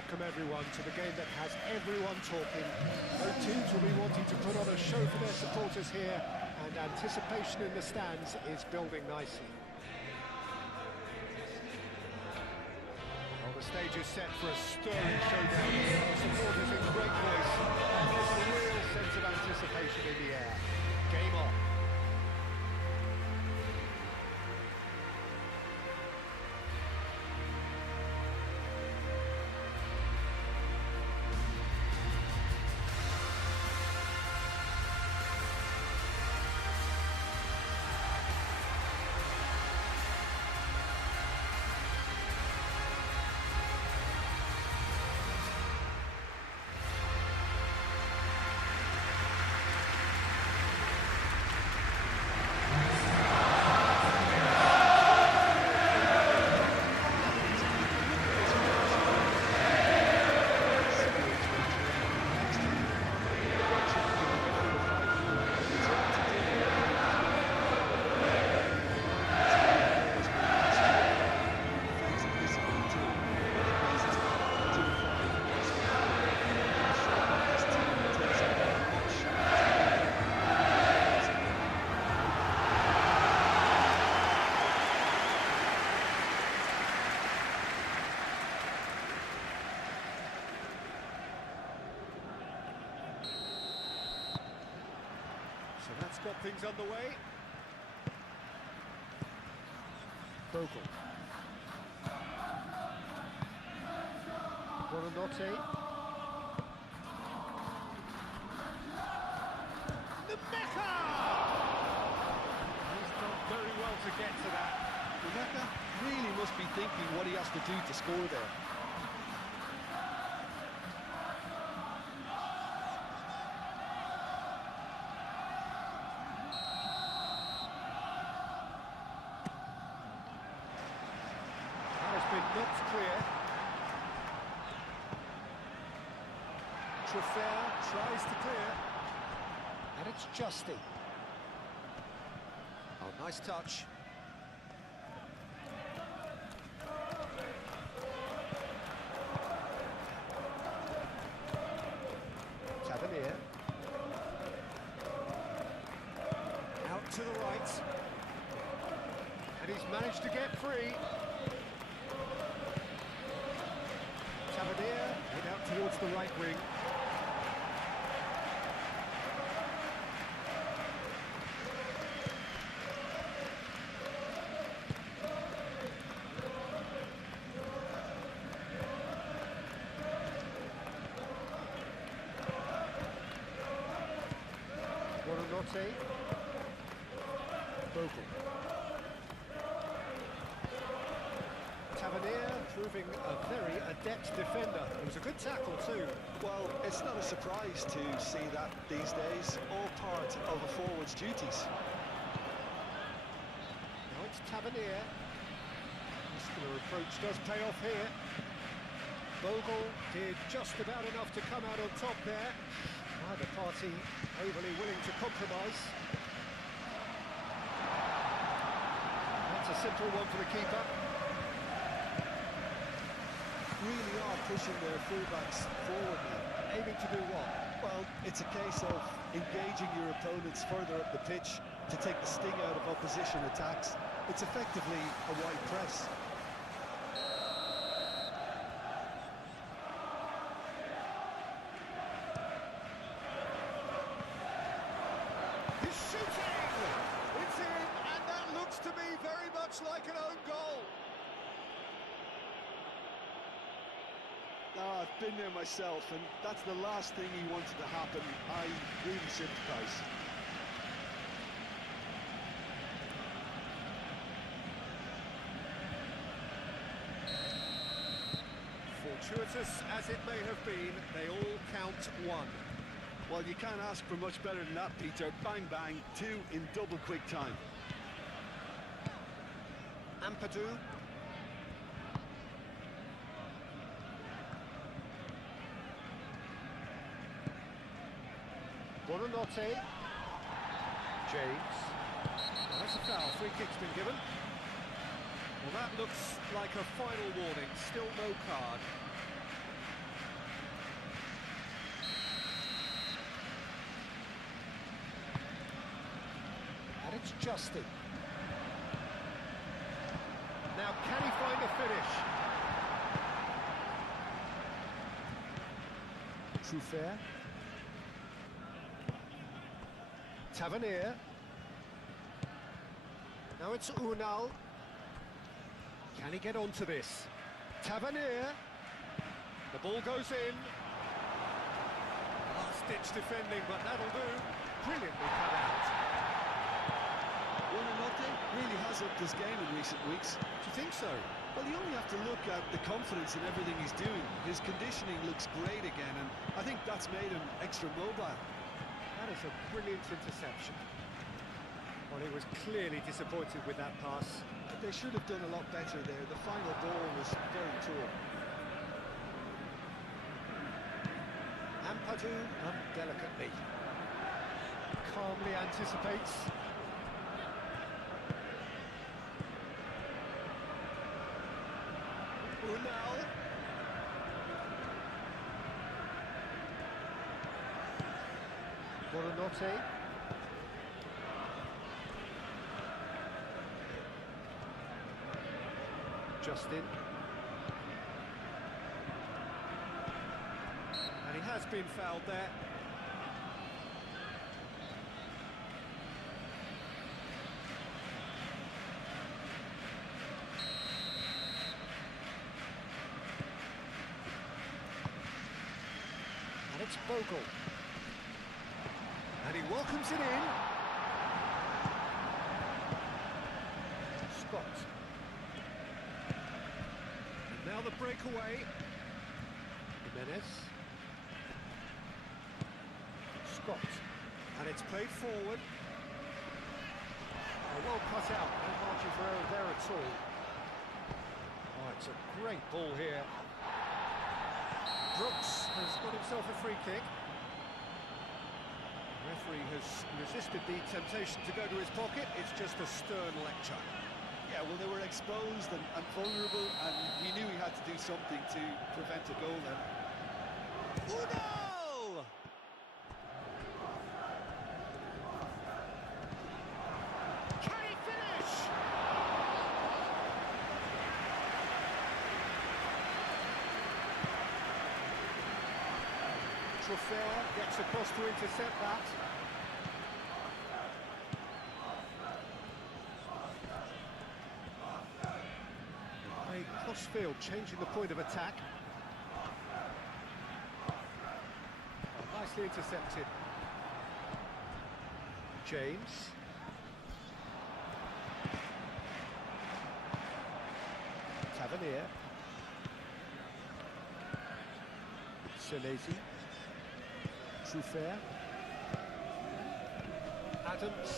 welcome everyone to the game that has everyone talking. Both teams will be wanting to put on a show for their supporters here, and anticipation in the stands is building nicely. Well, the stage is set for a stirring showdown. The supporters in great voice, and there's a real sense of anticipation in the air. Game on. So that's got things underway. Bogle. Buonanotte. The Mecca! He's done very well to get to that. The Mecca really must be thinking what he has to do to score there. Been knocked clear. Trofea tries to clear, and it's Justy. Oh, nice touch. Tavernier. Out to the right. And he's managed to get free. Tavernier, head out towards the right wing. Buonanotte. Bogle. Tavernier proving a very adept defender. It was a good tackle too. Well, it's not a surprise to see that these days, all part of a forward's duties. Now it's Tavernier. Muscular approach does pay off here. Bogle did just about enough to come out on top there. Neither party overly willing to compromise. That's a simple one for the keeper. Really are pushing their fullbacks forward now. Aiming to do what? Well, it's a case of engaging your opponents further up the pitch to take the sting out of opposition attacks. It's effectively a wide press. He's shooting! It's in, and that looks to me very much like an own goal. I've been there myself, and that's the last thing he wanted to happen. I really sympathise. Fortuitous as it may have been, they all count one. Well, you can't ask for much better than that, Peter. Bang, bang, two in double quick time. Ampadu. Buonanotte. James. Well, that's a foul. Free kick's been given. Well, that looks like a final warning. Still no card. It's Justin. Now, can he find a finish? Truffert. Tavernier. Now it's Unal. Can he get onto this? Tavernier. The ball goes in. Last-ditch defending, but that'll do. Brilliantly cut out. Buonanotte really has upped his game in recent weeks. Do you think so? Well, you only have to look at the confidence in everything he's doing. His conditioning looks great again, and I think that's made him extra mobile. That is a brilliant interception. Well, he was clearly disappointed with that pass. But they should have done a lot better there. The final ball was very poor. Ampadu delicately. Calmly anticipates. Unal. Buonanotte. Justin. And he has been fouled there. And it's Bogle. And he welcomes it in. Scott. And now the breakaway. Jimenez. Scott. And it's played forward. Oh, well cut out. No margin for error there at all. Oh, it's a great ball here. Brooks has got himself a free kick. The referee has resisted the temptation to go to his pocket. It's just a stern lecture. Yeah, well, they were exposed and vulnerable, and he knew he had to do something to prevent a goal then. Unal! Can he finish? Truffert gets across to intercept that. A cross-field, changing the point of attack. Oh, nicely intercepted. James. Tavernier. Selesi. Truffert. Adams.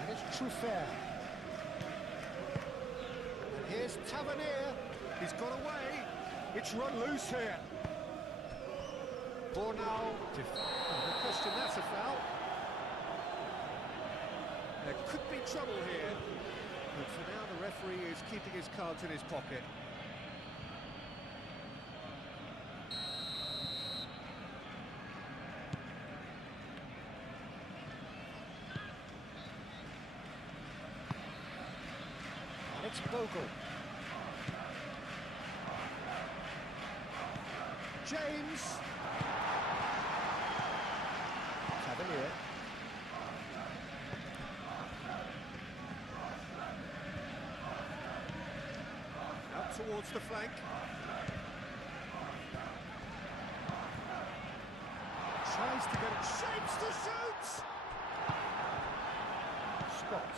And it's Truffert. And here's Tavernier. He's got away. It's run loose here. Bornau. No question, that's a foul. There could be trouble here. But for now, the referee is keeping his cards in his pocket. It's Bogle. James. Tavernier. Out towards the flank. Tries to get it. Shapes to shoot! Scott.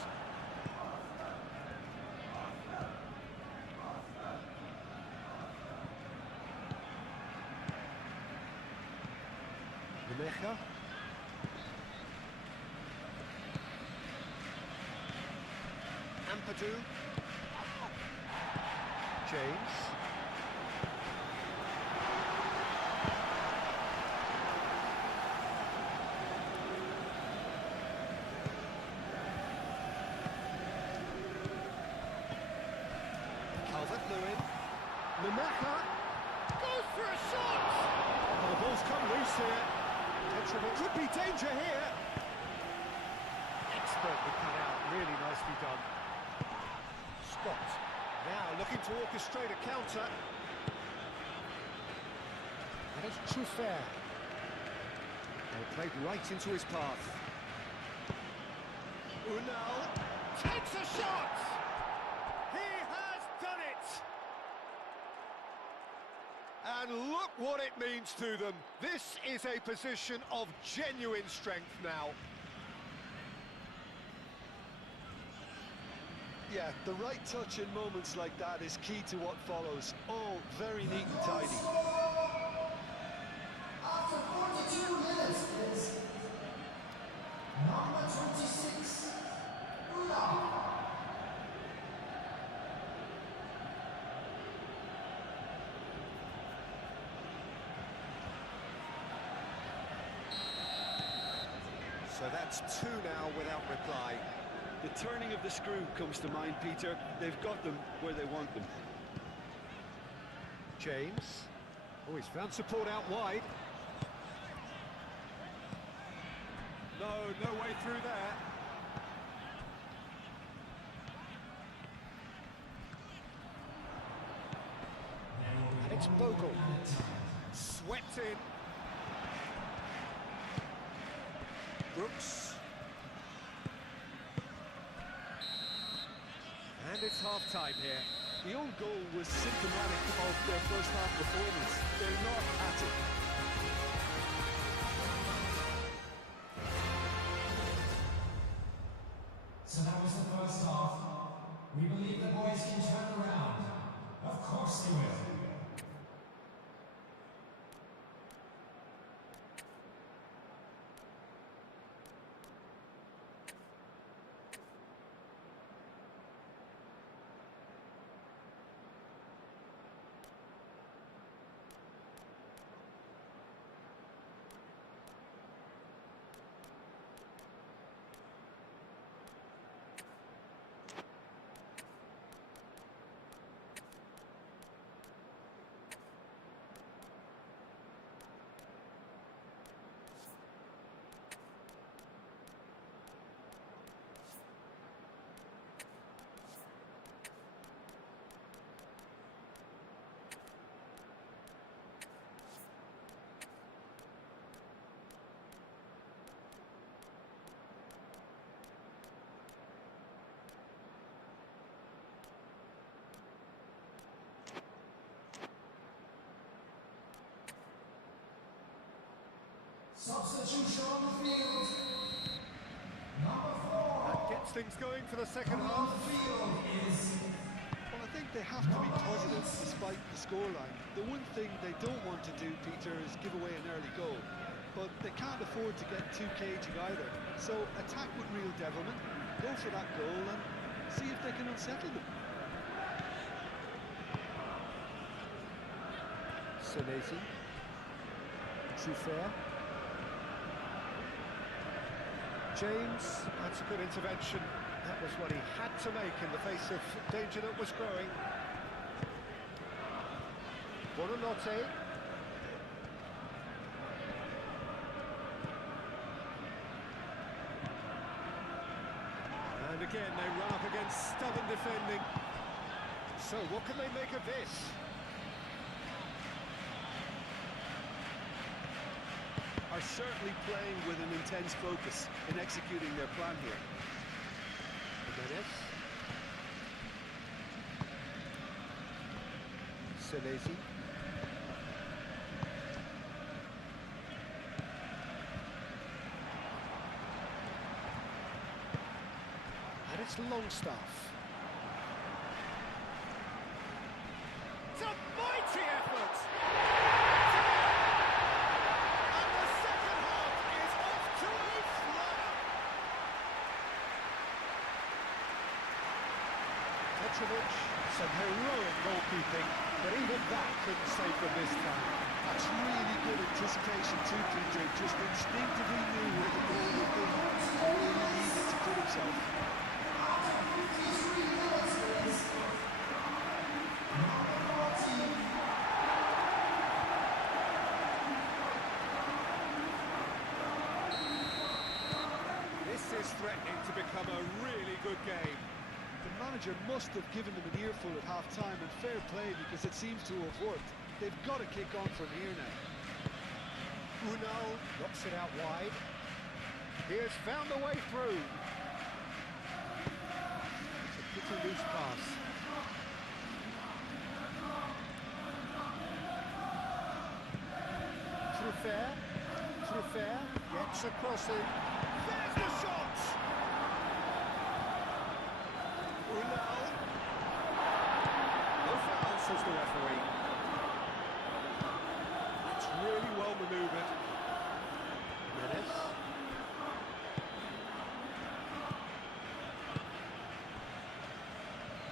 Lemecha. Ampadu. James. Calvert-Lewin. Lemecha goes for a shot! Oh, the ball's come loose here. Could be danger here. Looking to orchestrate a counter. And it's Truffert. They played right into his path. Unal takes a shot! He has done it! And look what it means to them. This is a position of genuine strength now. Yeah, the right touch in moments like that is key to what follows. All very neat and tidy. After 42 minutes is number 26, Ula. So that's two now without reply. The turning of the screw comes to mind, Peter. They've got them where they want them. James. Oh, he's found support out wide. No way through there. And it's Bogle. Swept in. Brooks. And it's half-time here. The own goal was symptomatic of their first half performance. They're not at it. So that was the first half. We believe the boys can turn around. Of course they will. Substitution on the field. Number 4. That gets things going for the second Coming half. on the field is Well, I think they have to be positive despite the scoreline. The one thing they don't want to do, Peter, is give away an early goal. But they can't afford to get too cagey either. So attack with real devilment, go for that goal and see if they can unsettle them. Senesi. Truffert. James, that's a good intervention. That was what he had to make in the face of danger that was growing. Buonanotte. And again, they run up against stubborn defending. So what can they make of this? Are certainly playing with an intense focus in executing their plan here. Jimenez. Senesi. And it's Longstaff. It's a mighty effort! And the second half is off to a flyer! Petrovic, some heroic goalkeeping, but even that couldn't save them this time. That's really good anticipation too, Peter. Just instinctively knew where the goal would be. Really needed to put himself. after 53 minutes is number 14. This is threatening to become a really good game. The manager must have given them an earful at half-time, and fair play, because it seems to have worked. They've got to kick on from here now. Unal knocks it out wide. He has found a way through. It's a pretty loose pass. Truffert gets a crossing. There's the shot! Unal. No foul, says the referee. It's really well manoeuvred. Jimenez.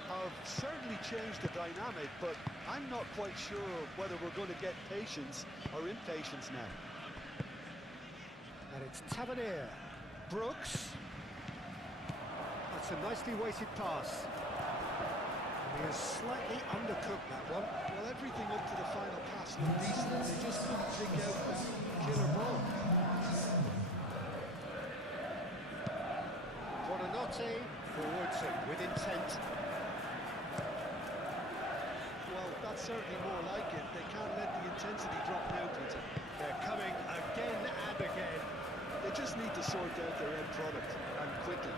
Have certainly changed the dynamic, but I'm not quite sure whether we're going to get patience or impatience now. And it's Tavernier. Brooks. That's a nicely weighted pass. And he has slightly undercooked that one. Well, everything up to the final pass looked decent. They just couldn't pick out the killer ball. Buonanotte forwards and with intent. Well, that's certainly more like it. They can't let the intensity drop now, Peter. They're coming again and again. They just need to sort out their end product, and quickly.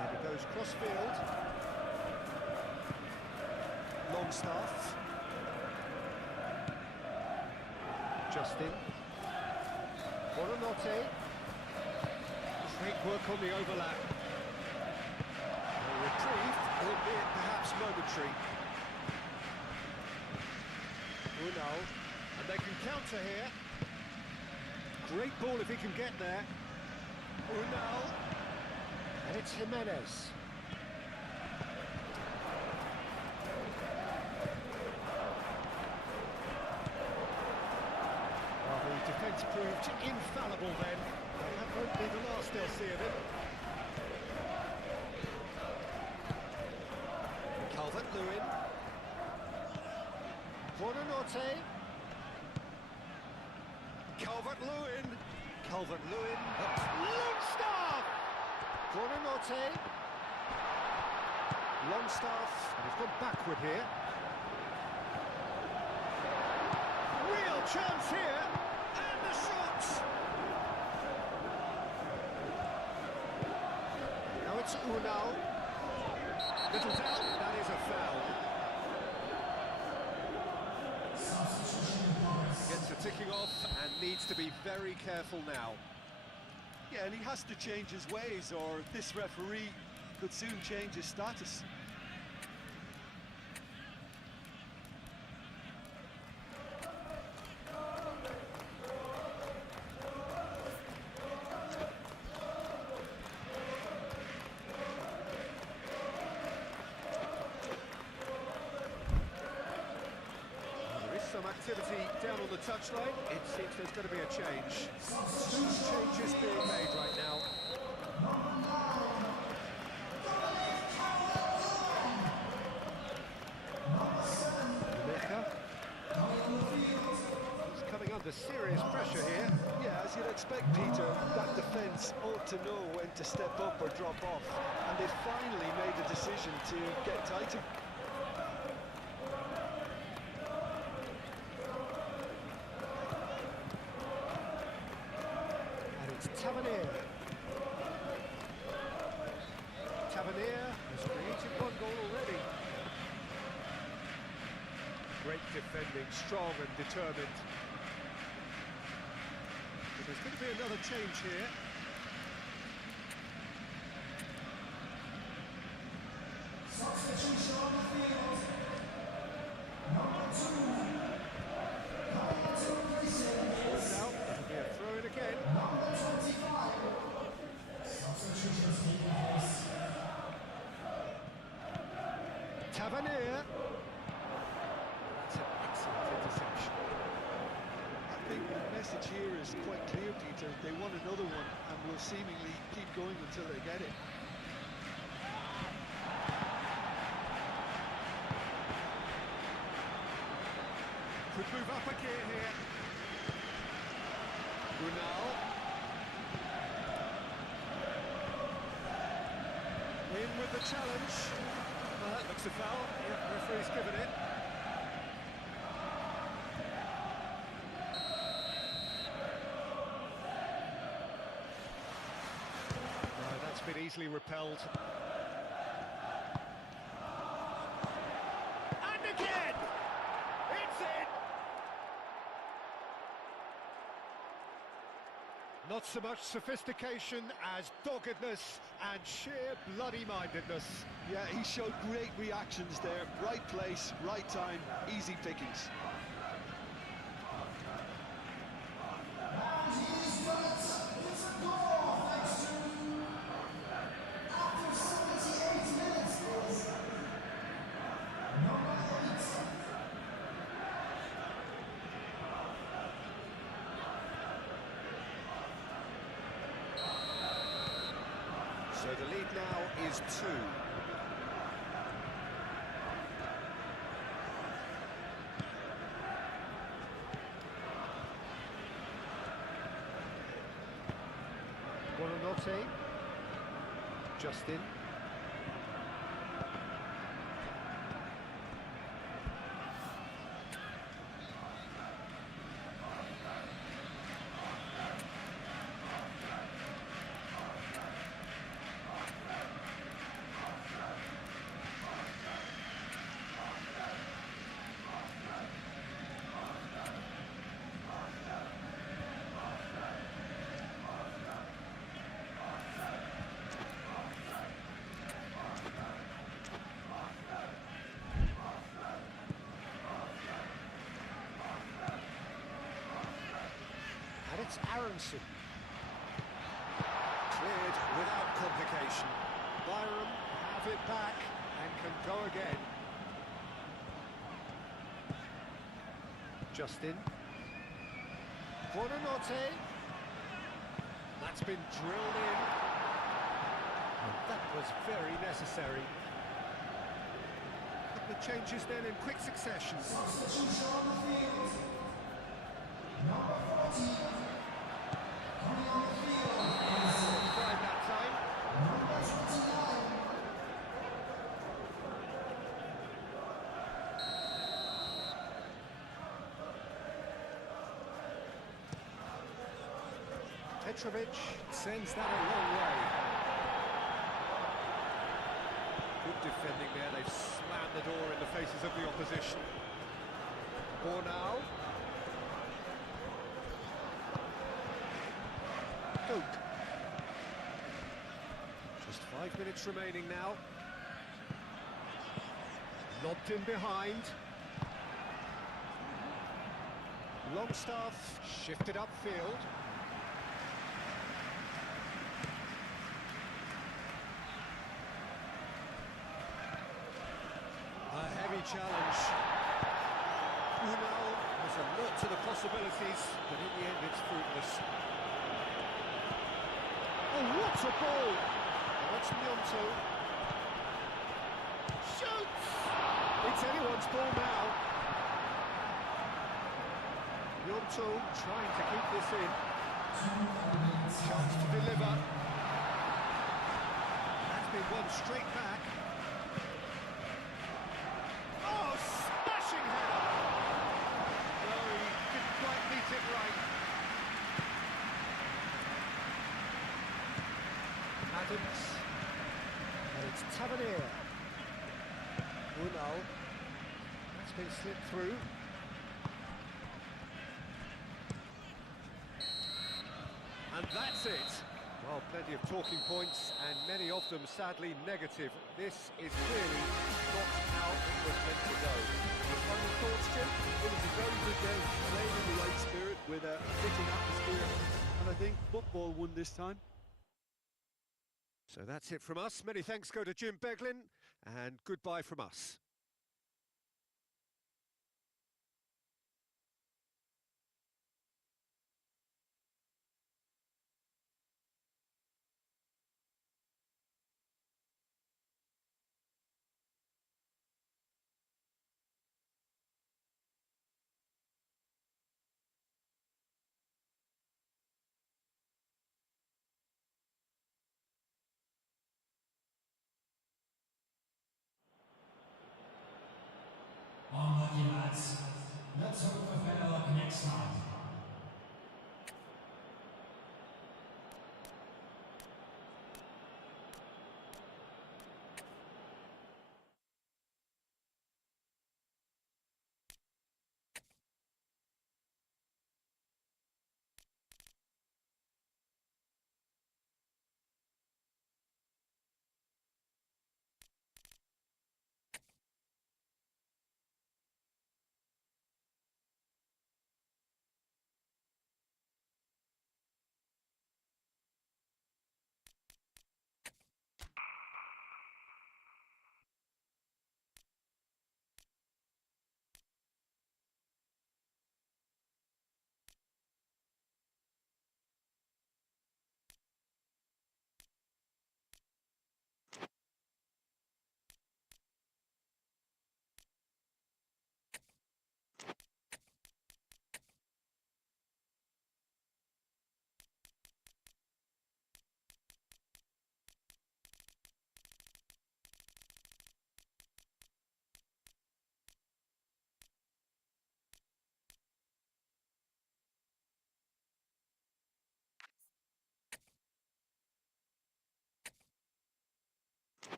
And it goes cross-field. Longstaff. Justin. Buonanotte. Great work on the overlap. A reprieve, albeit perhaps momentary. Unal, and they can counter here. Great ball if he can get there. Unal, and it's Jimenez. Well, the defence proved infallible then. That won't be the last they'll see of him. Calvert-Lewin. Buonanotte. Calvert-Lewin. Calvert-Lewin. Longstaff! Buonanotte. Longstaff. And he's gone backward here. Real chance here. And the shot! Now it's Unal. Little doubt, that is a foul. Gets the ticking off and needs to be very careful now. Yeah, and he has to change his ways, or this referee could soon change his status. Some activity down on the touchline. It seems there's going to be a change. Two changes being made right now. Mecca. He's coming under serious pressure here. Yeah, as you'd expect, Peter, that defence ought to know when to step up or drop off. And they finally made the decision to get tighter. Tavernier. Tavernier has created one goal already. Great defending, strong and determined. But there's going to be another change here. Substitution on the field. Number 2. Now, it'll be a throw-in again. Number 25. Substitution taking place. Tavernier. That's an excellent interception. I think the message here is quite clear, Peter. They want another one and will seemingly keep going until they get it. Could move up a gear here. Brunel. In with the challenge. That looks a foul. Yeah, referee's given it. No, that's been easily repelled. And again! It's in! Not so much sophistication as doggedness and sheer bloody-mindedness. Yeah, he showed great reactions there. Right place, right time, easy pickings. And he's done it! It's a goal, thanks to... After 78 minutes, boys. Number 8. So the lead now is 2. Buonanotte. Justin. And it's Aronson. Cleared without complication. Byram have it back and can go again. Justin. Buonanotte. That's been drilled in. And that was very necessary. Couple of changes then in quick succession. Substitution on the field. Number 14. Coming on the field is Tried that time. number 29. Petrovic sends that a long way. Good defending there, they've slammed the door in the faces of the opposition. Bornau. Coke. Just 5 minutes remaining now. Lobbed in behind. Longstaff shifted upfield. A heavy challenge. Brunel was alert to the possibilities, but in the end it's fruitless. Oh, what a ball! Now it's Nyonto. Shoots! It's anyone's ball now. Nyonto trying to keep this in. Chance to deliver. That's been won straight back. Oh, smashing header! No, he didn't quite beat it right. Adams. And it's Tavernier. Brunel. That's been slipped through. And that's it. Well, plenty of talking points, and many of them sadly negative. This is clearly not how it was meant to go. Your final thoughts, Jim? It was a very good game, played in the right spirit with a fitting atmosphere, and I think football won this time. So that's it from us. Many thanks go to Jim Beglin, and goodbye from us. lads. Let's hope for better luck next time.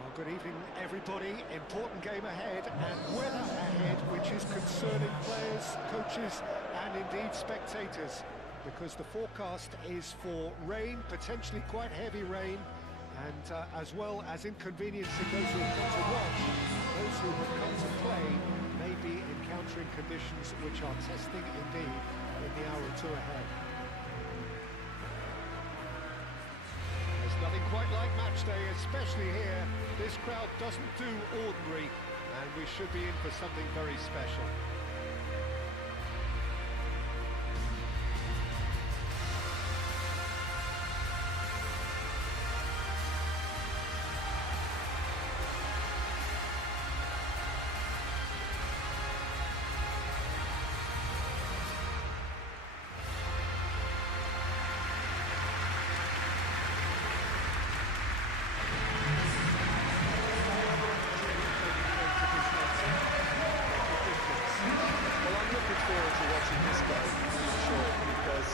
Well, good evening, everybody. Important game ahead, and weather ahead, which is concerning players, coaches, and indeed spectators, because the forecast is for rain, potentially quite heavy rain, and as well as inconveniencing those who have come to watch, those who have come to play may be encountering conditions which are testing indeed in the hour or two ahead. There's nothing quite like match day, especially here. This crowd doesn't do ordinary, and we should be in for something very special.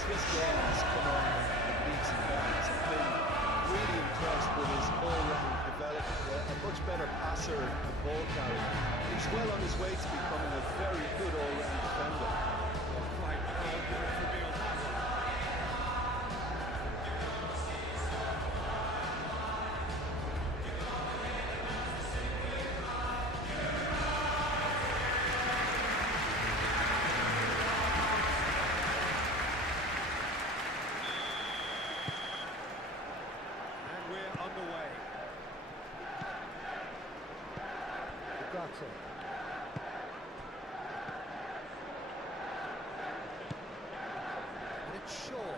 This game has come on leaps and bounds. I've been really impressed with his all-round development, a much better passer and ball carrier. He's well on his way to becoming a very good all-round defender. Quite well done for me on that one. Underway. Ugarte. And it's Shaw.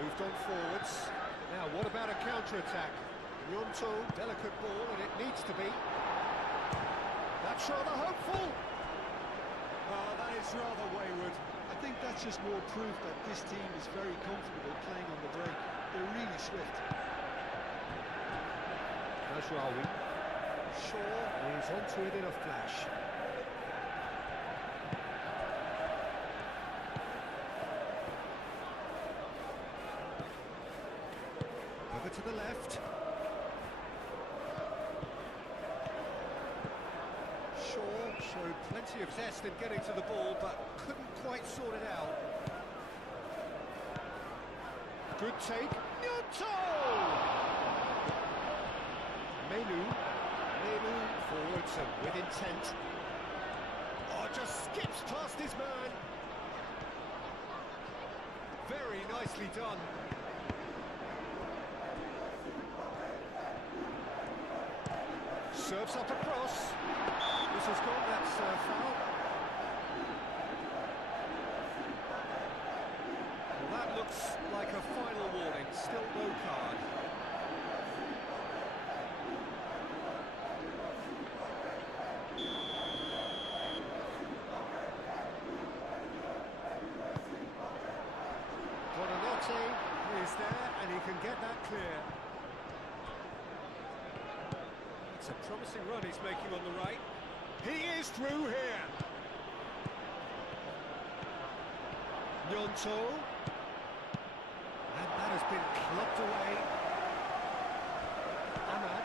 Moved on forwards. Now, what about a counter-attack? Gnonto, delicate ball, and it needs to be. That's rather hopeful. Oh, that is rather wayward. I think that's just more proof that this team is very comfortable playing on the break. They're really swift. Mazraoui. Shaw is onto it in a flash. Over to the left. Shaw showed plenty of zest in getting to the ball, but couldn't quite sort it out. Good take. Gnonto! Menu forwards and with intent. Oh, just skips past his man. Very nicely done. Serves up across. This has gone, that's a foul. Well, that looks like a final warning, still no card. Buonanotte is there, and he can get that clear. It's a promising run he's making on the right. He is through here. Gnonto. And that has been clubbed away. Ahmad.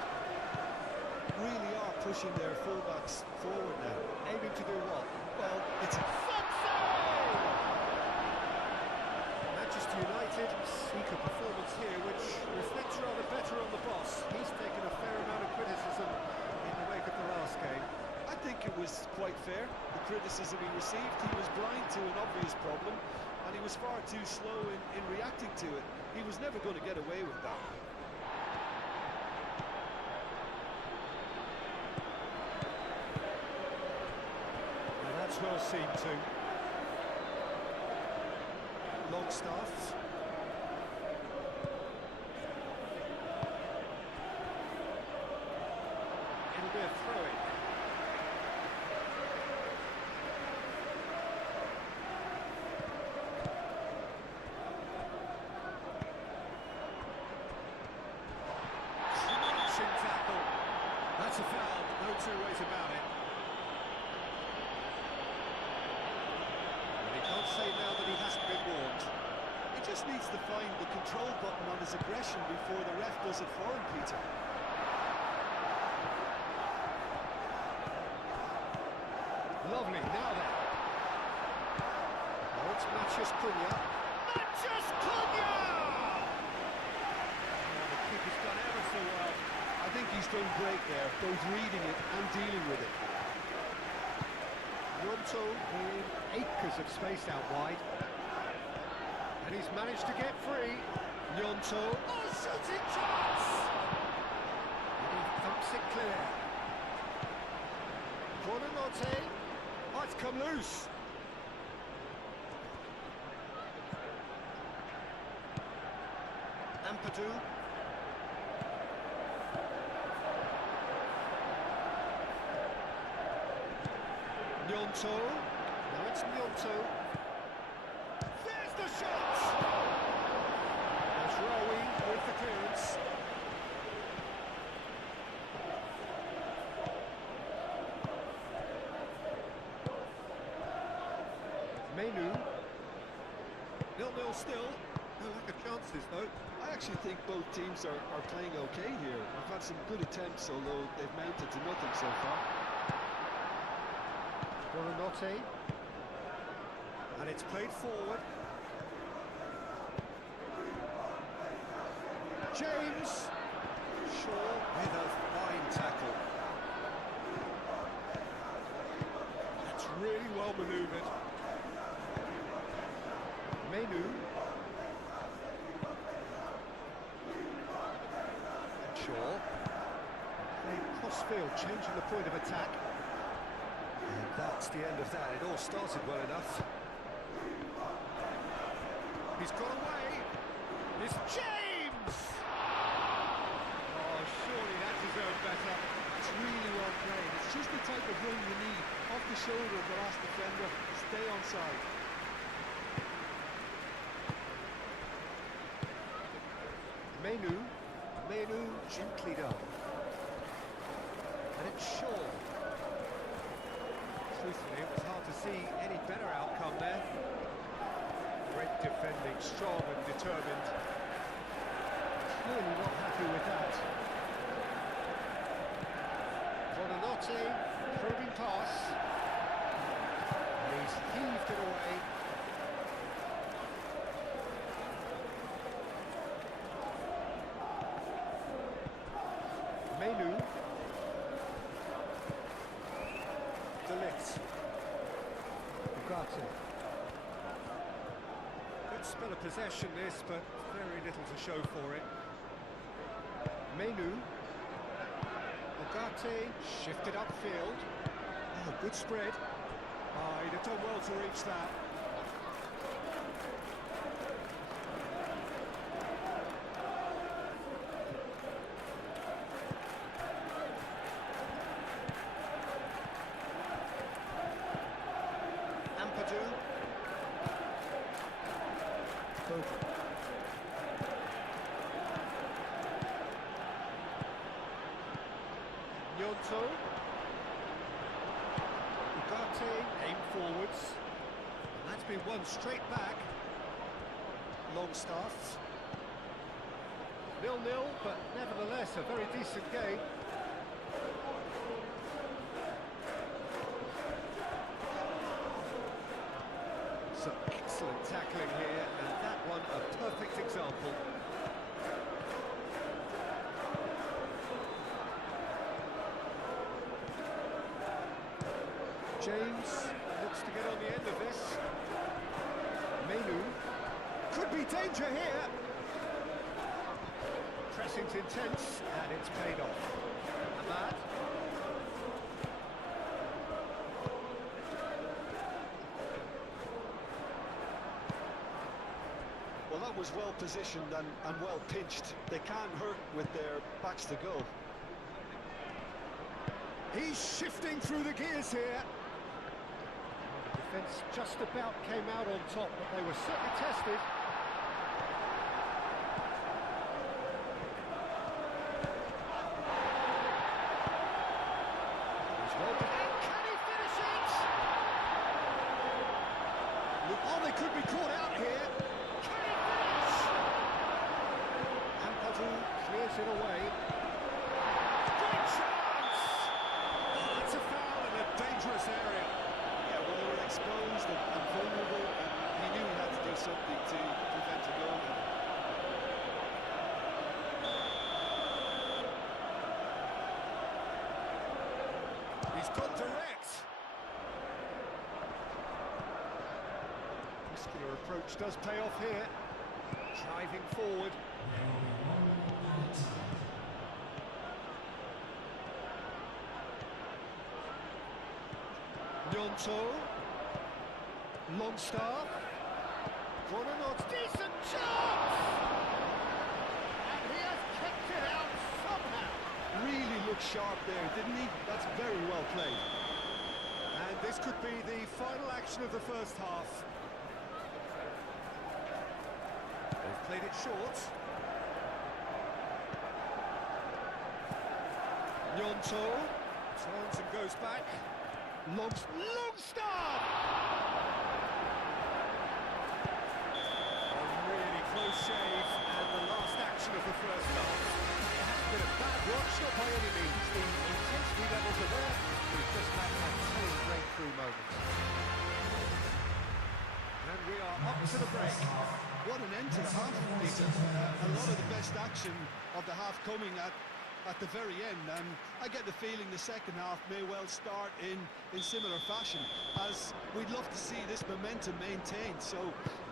Really are pushing their fullbacks forward now. Aiming to do what? Well, it's a... Manchester United seek a performance here which reflects rather better on the boss. He's taken a fair amount of criticism in the wake of the last game. I think it was quite fair, the criticism he received. He was blind to an obvious problem, and he was far too slow in reacting to it. He was never going to get away with that. Now that's well seen too. Longstaff. It'll be a throw-in. Crunching tackle. That's a foul, no two ways about it. And he can't say now that he hasn't been warned. He just needs to find the control button on his aggression before the ref does it for him, Peter. Lovely, now then. Oh, it's Mathias Cunha. Mathias Cunha! Oh, the keeper's done ever so well. I think he's done great there, both reading it and dealing with it. Gnonto in acres of space out wide. And he's managed to get free. Gnonto. Oh, shooting chance! And he thumps it clear. Buonanotte. Oh, it's come loose. Ampadu. Gnonto. Now it's Gnonto. There's the shot! Mazraoui with the clearance. Menu. 0-0 still. No lack of chances though. I actually think both teams are playing okay here. I've had some good attempts, although they've mounted to nothing so far. Buonanotte. And it's played forward. James. Shaw with a fine tackle. That's really well manoeuvred. Menu. Shaw. Playing cross-field, changing the point of attack. And that's the end of that. It all started well enough. He's got away. It's James! Oh, the type of run you need. Off the shoulder of the last defender, stay onside. Menu gently done. And it's Shaw. Truthfully, it was hard to see any better outcome there. Great defending, strong and determined. Clearly not happy with that. Buonanotte, probing pass. And he's heaved it away. Menu. De Ligt. Ugarte. Good spell of possession this, but very little to show for it. Menu. Ugarte shifted upfield. Oh, good spread. Oh, he'd have done well to reach that. Gnonto. Ugarte aimed forwards. And that's been won straight back. Longstaff. 0-0, but nevertheless a very decent game. Some excellent tackling here, and that one a perfect example. James looks to get on the end of this. Menu. Could be danger here. Pressing's intense, and it's paid off. Ahmad. Well, that was well positioned and well pitched. They can't hurt with their backs to goal. He's shifting through the gears here. The defence just about came out on top, but they were certainly tested. He's well and can he finish it? Oh, they could be caught out here. Can he finish? Ampadu clears it away. Great chance! Oh, it's a foul in a dangerous area. Yeah, well, they were exposed and vulnerable, and he knew he had to do something to prevent a goal. He's gone direct. Muscular approach does pay off here. Driving forward. Gnonto. Longstaff. Buonanotte. Decent chance! And he has kicked it out somehow. Really looked sharp there, didn't he? That's very well played. And this could be the final action of the first half. They've played it short. Gnonto turns and goes back. Longstaff! A really close shave, and the last action of the first half. It hasn't been a bad watch, not by any means. The intensity levels are there. We've just had a telling breakthrough moment. And we are up to the break. What an end to the half, Peter. A lot of the best action of the half coming at the very end, and I get the feeling the second half may well start in similar fashion, as we'd love to see this momentum maintained, so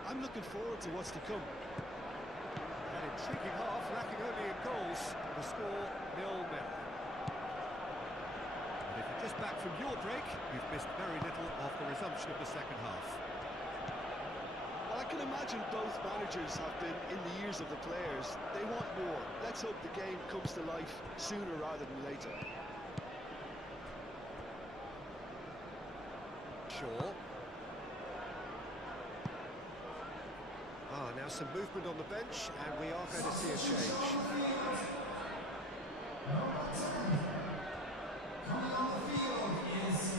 I'm looking forward to what's to come. An intriguing half, lacking only in goals. The score 0-0. And if you're just back from your break, you've missed very little of the resumption of the second half. Well, I can imagine both managers have been in the ears of the players. They want more. Let's hope the game comes to life sooner rather than later. Shaw. Now some movement on the bench, and we are going to see a change.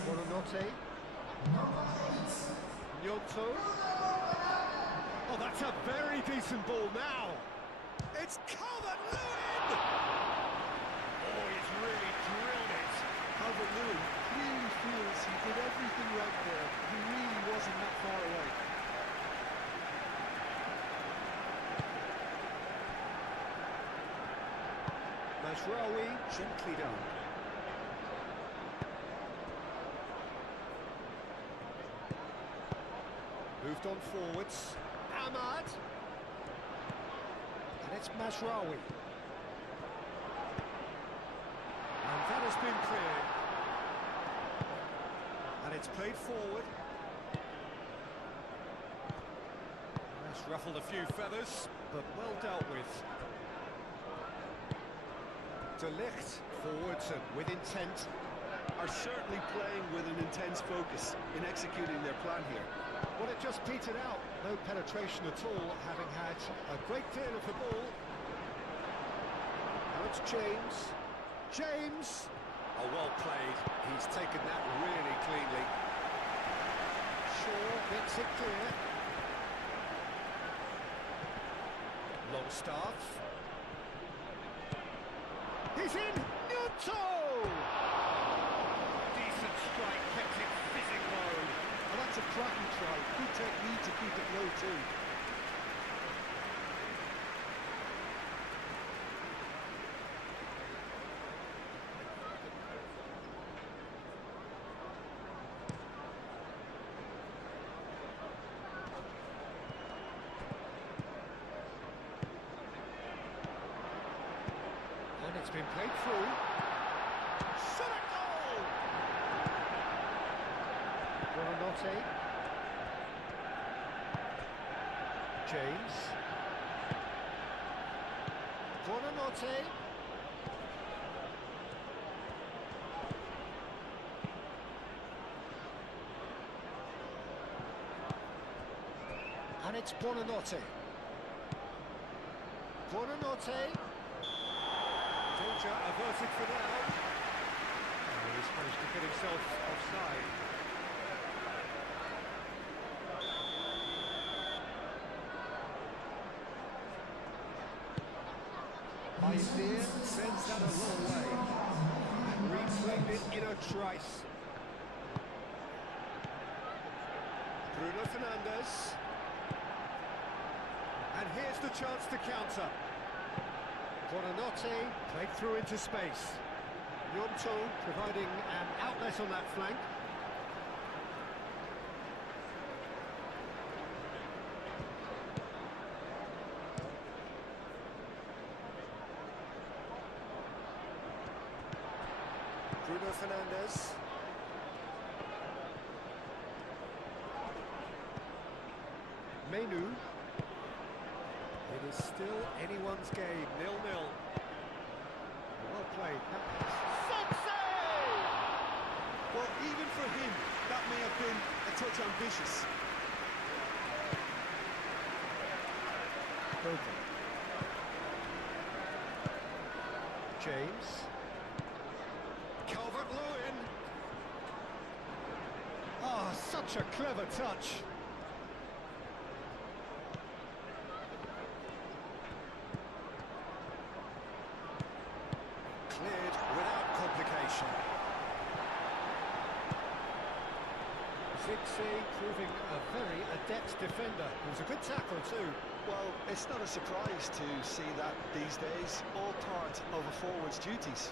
Buonanotte. Gnonto. Oh, that's a very decent ball now. It's Calvert-Lewin! Oh, he's really drilled it. Calvert-Lewin clearly feels he did everything right there. He really wasn't that far away. Mazraoui, gently done. Moved on forwards. Ahmad. And it's Mazraoui. And that has been cleared. And it's played forward. That's ruffled a few feathers, but well dealt with. De Ligt, forwards and with intent. Are certainly playing with an intense focus in executing their plan here. Well, it just petered out. No penetration at all, having had a great deal of the ball. Now it's James. James! Oh, well played. He's taken that really cleanly. Shaw gets it clear. Longstaff. He's in! Gnonto! Decent strike, kept it fizzing low. And that's a cracking try. Good technique to keep it low too. And it's been played through. Shot a goal! Buonanotte. James. Buonanotte. And it's Buonanotte. Buonanotte. Danger averted for now. Oh, he's managed to get himself offside. Isaiah sends that a long way. And replayed it in a trice. Bruno Fernandes. And here's the chance to counter. Buonanotte played through into space. Gnonto providing an outlet on that flank. Bruno Fernandes. Menu. It is still anyone's game, 0-0. Well played. Well, even for him, that may have been a touch ambitious. Bogle. James. Calvert-Lewin. Ah, such a clever touch. Cleared without complication. Zigzag proving a very adept defender. It was a good tackle too. Well, it's not a surprise to see that these days, all part of a forward's duties.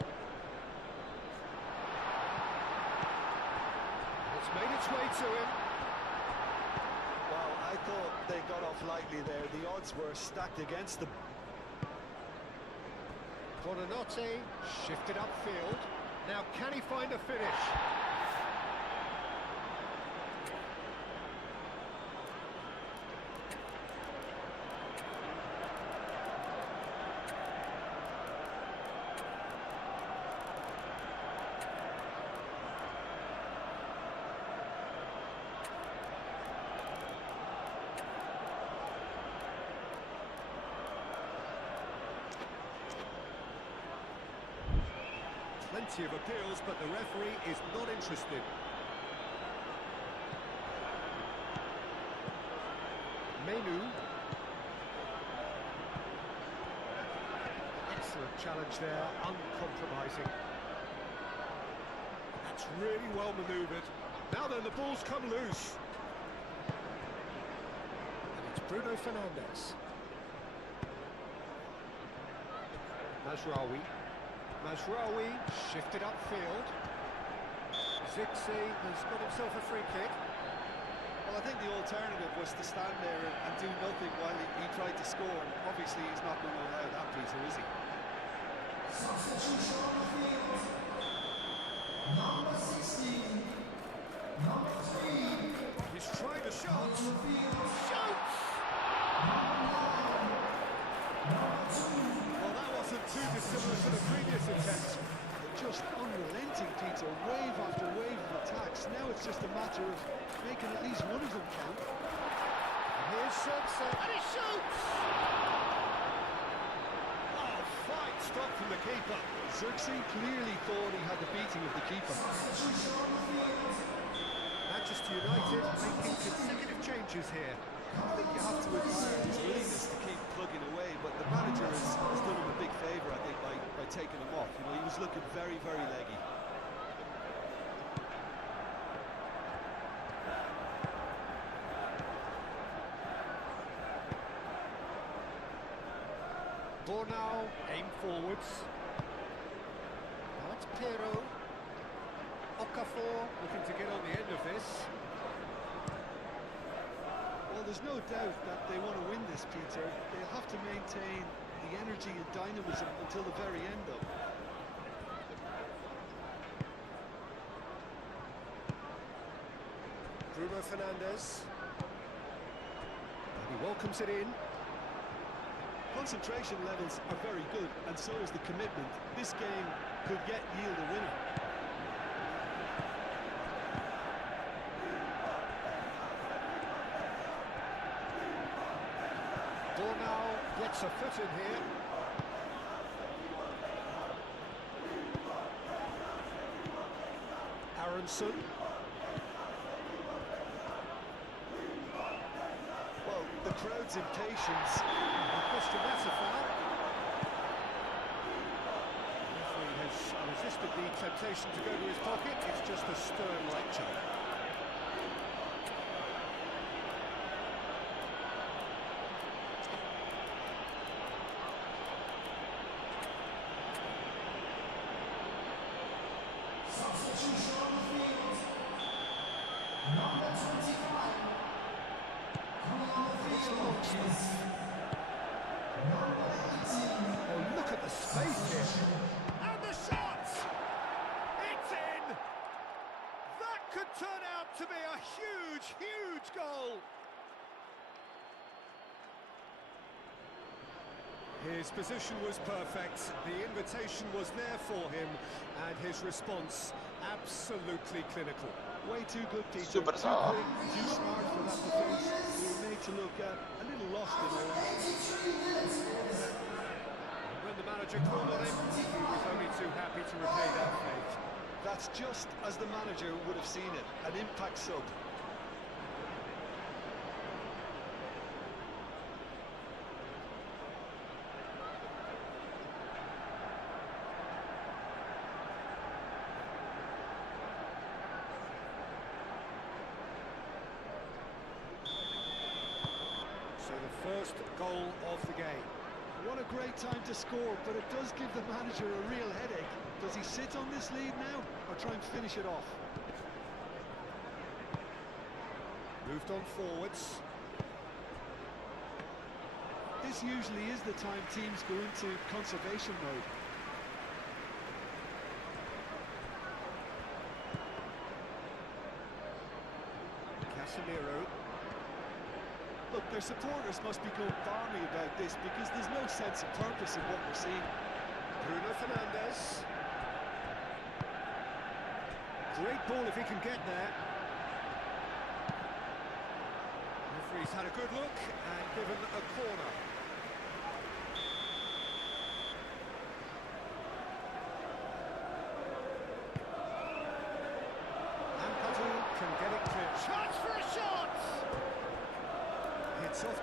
It's made its way to him. Well, I thought they got off lightly there. The odds were stacked against them. Buonanotte shifted upfield. Now can he find a finish? plenty of appeals, but the referee is not interested. Menu. Excellent challenge there, uncompromising. That's really well manoeuvred. Now then, the ball's come loose. And it's Bruno Fernandes. Mazraoui shifted upfield. Zixi has got himself a free kick. Well, I think the alternative was to stand there and do nothing while he tried to score. And obviously, he's not going to allow that, Peter, is he? Substitution on the field. Number 16. Number 3. He's trying to shot. On the field. Shoots! Number 2. Well, that wasn't too dissimilar to the previous attempt. Just unrelenting, Peter. Wave after wave of attacks. Now it's just a matter of making at least one of them count. And here's Simpson, and he shoots! Oh, fine stop from the keeper. Zirkzee clearly thought he had the beating of the keeper. Substitution on the field. Manchester United making consecutive changes here. I think you have to admire his willingness to keep plugging away, but the manager has done him a big favour, I think, by taking him off. You know, he was looking very, very leggy. Bornau aim forwards. Now it's Pero. Okafor looking to get on the end of this. Well, there's no doubt that they want to win this, Peter. They'll have to maintain the energy and dynamism until the very end, though. Bruno Fernandes. And he welcomes it in. Concentration levels are very good, and so is the commitment. This game could yet yield a winner. Bornau gets a foot in here. Aronson. Well, the crowd's impatience. Question, that's a foul. The referee has resisted the temptation to go to his pocket. It's just a stern lecture. Substitution on the field. Number 25. Coming on the field. Number 18. Oh, look at the space here. And the shot! It's in! That could turn out to be a huge, huge goal. His position was perfect, the invitation was there for him, and his response absolutely clinical. Way too good, Peter. Super too star. quick, too smart for that defence. We were made to look a little lost in all that. 83 minutes. When the manager called on him, he was only too happy to repay that fate. That's just as the manager would have seen it, an impact sub. So the first goal of the game. What a great time to score, but it does give the manager a real headache. Does he sit on this lead now, or try and finish it off? Moved on forwards. This usually is the time teams go into conservation mode. Casemiro. Look, their supporters must be going balmy about this because there's no sense of purpose in what we're seeing. Bruno Fernandes. Great ball if he can get there. Referee's had a good look and given a corner.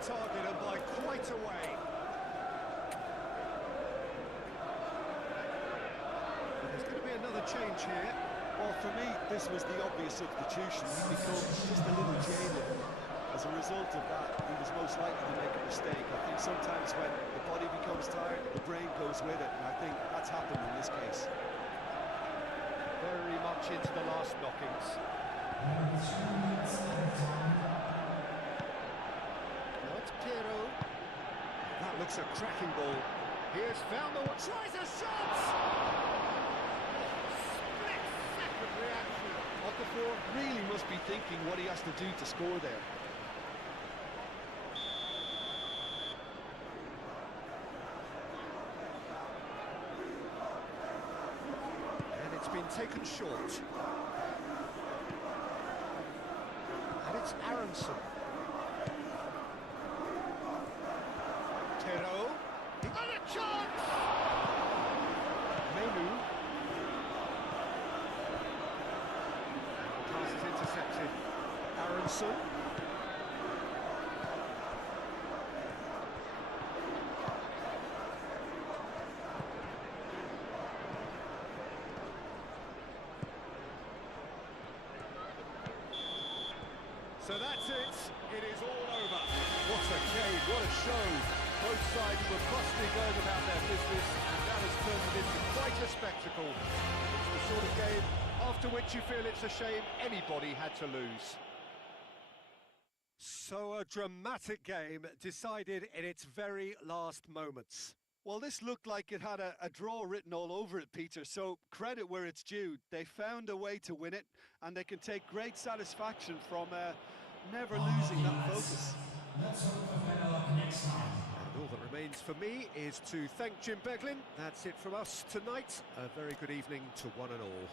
target and by quite a way. But there's going to be another change here. Well, for me, this was the obvious substitution. He becomes just a little jaded. As a result of that, he was most likely to make a mistake. I think sometimes when the body becomes tired, the brain goes with it, and I think that's happened in this case. Very much into the last knockings. Now it's Piero. That looks a cracking ball. He has found the one. Tries a shot! Split-second reaction. Okafor really must be thinking what he has to do to score there. And it's been taken short. And it's Aronson. Tero. And a chance! Menu. Pass is intercepted. Aronson. So that's it. It is all over. What a game, what a show. Both sides were busting going about their business, and that has turned it into quite a spectacle. It's the sort of game after which you feel it's a shame anybody had to lose. So a dramatic game decided in its very last moments. Well, this looked like it had a draw written all over it, Peter, so credit where it's due. They found a way to win it, and they can take great satisfaction from never losing that focus. Let's hope for better luck next time. And all that remains for me is to thank Jim Beglin. That's it from us tonight. A very good evening to one and all.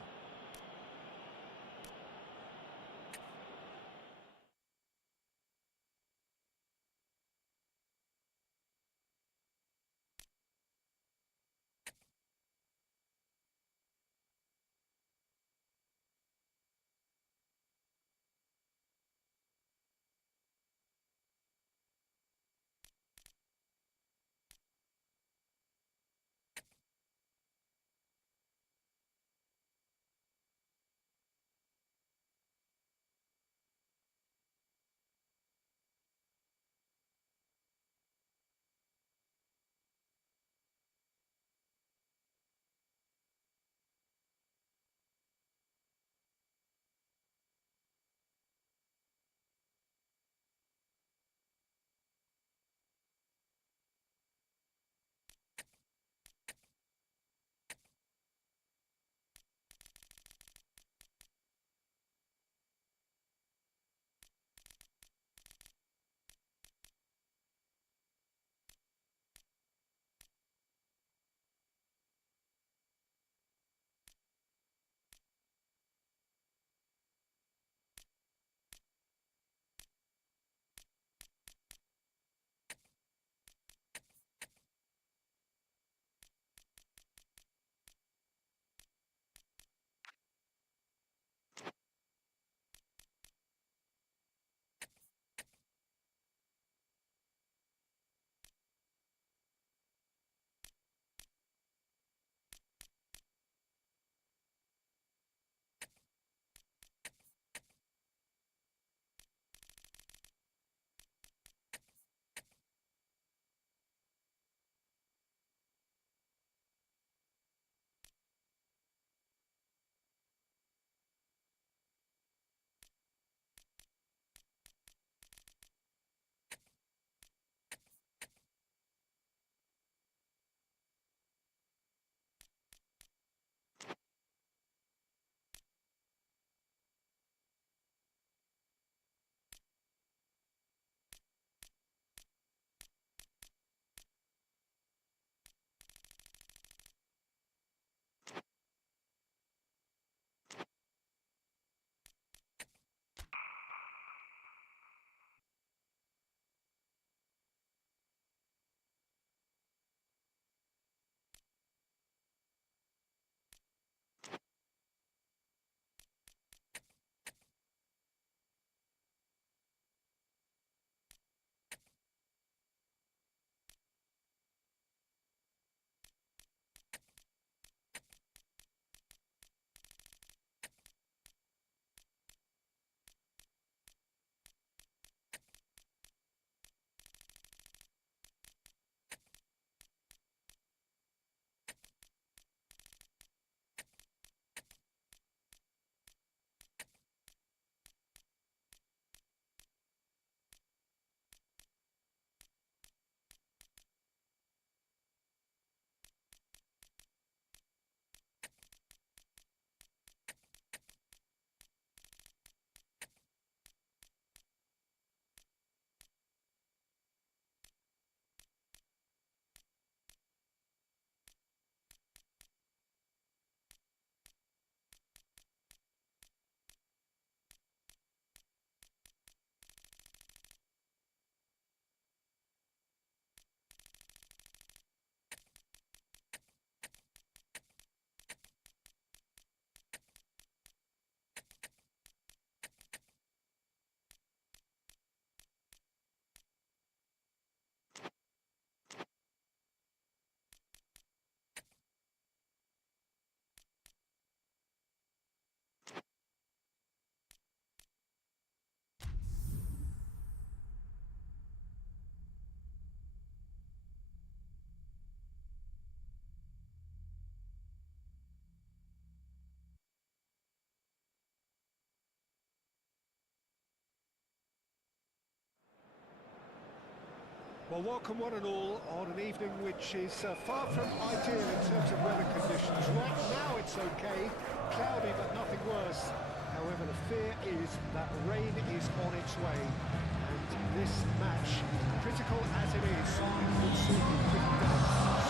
Well, welcome one and all on an evening which is far from ideal in terms of weather conditions. Right now it's okay, cloudy but nothing worse. However, the fear is that rain is on its way. And this match, critical as it is, would soon be pretty damp.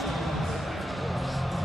Certainly not even worse.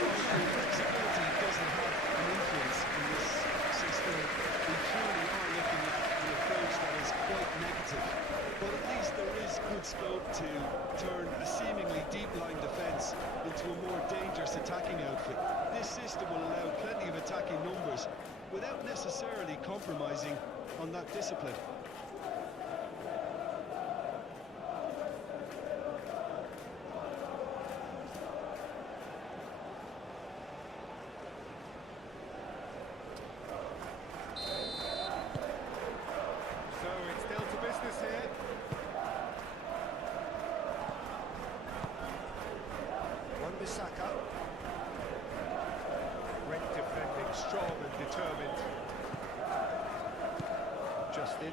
Flexibility doesn't have an influence in this system. We clearly are looking at an approach that is quite negative, but at least there is good scope to turn a seemingly deep-line defence into a more dangerous attacking outfit. This system will allow plenty of attacking numbers without necessarily compromising on that discipline. Saka. Great defending, strong and determined. Justin.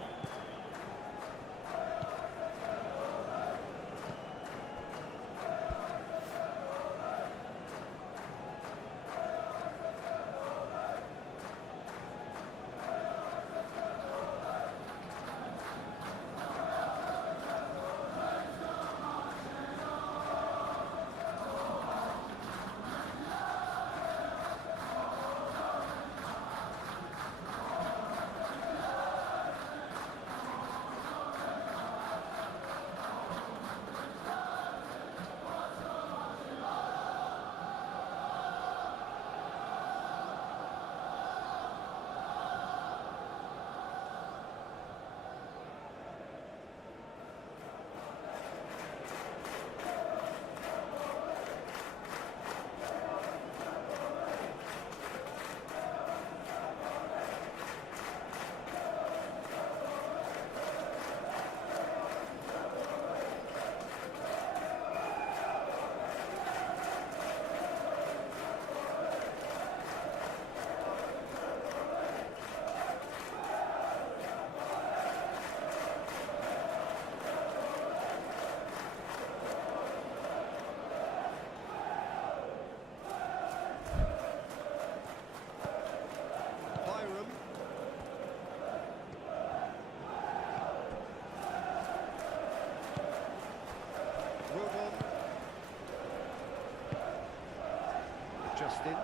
Justin.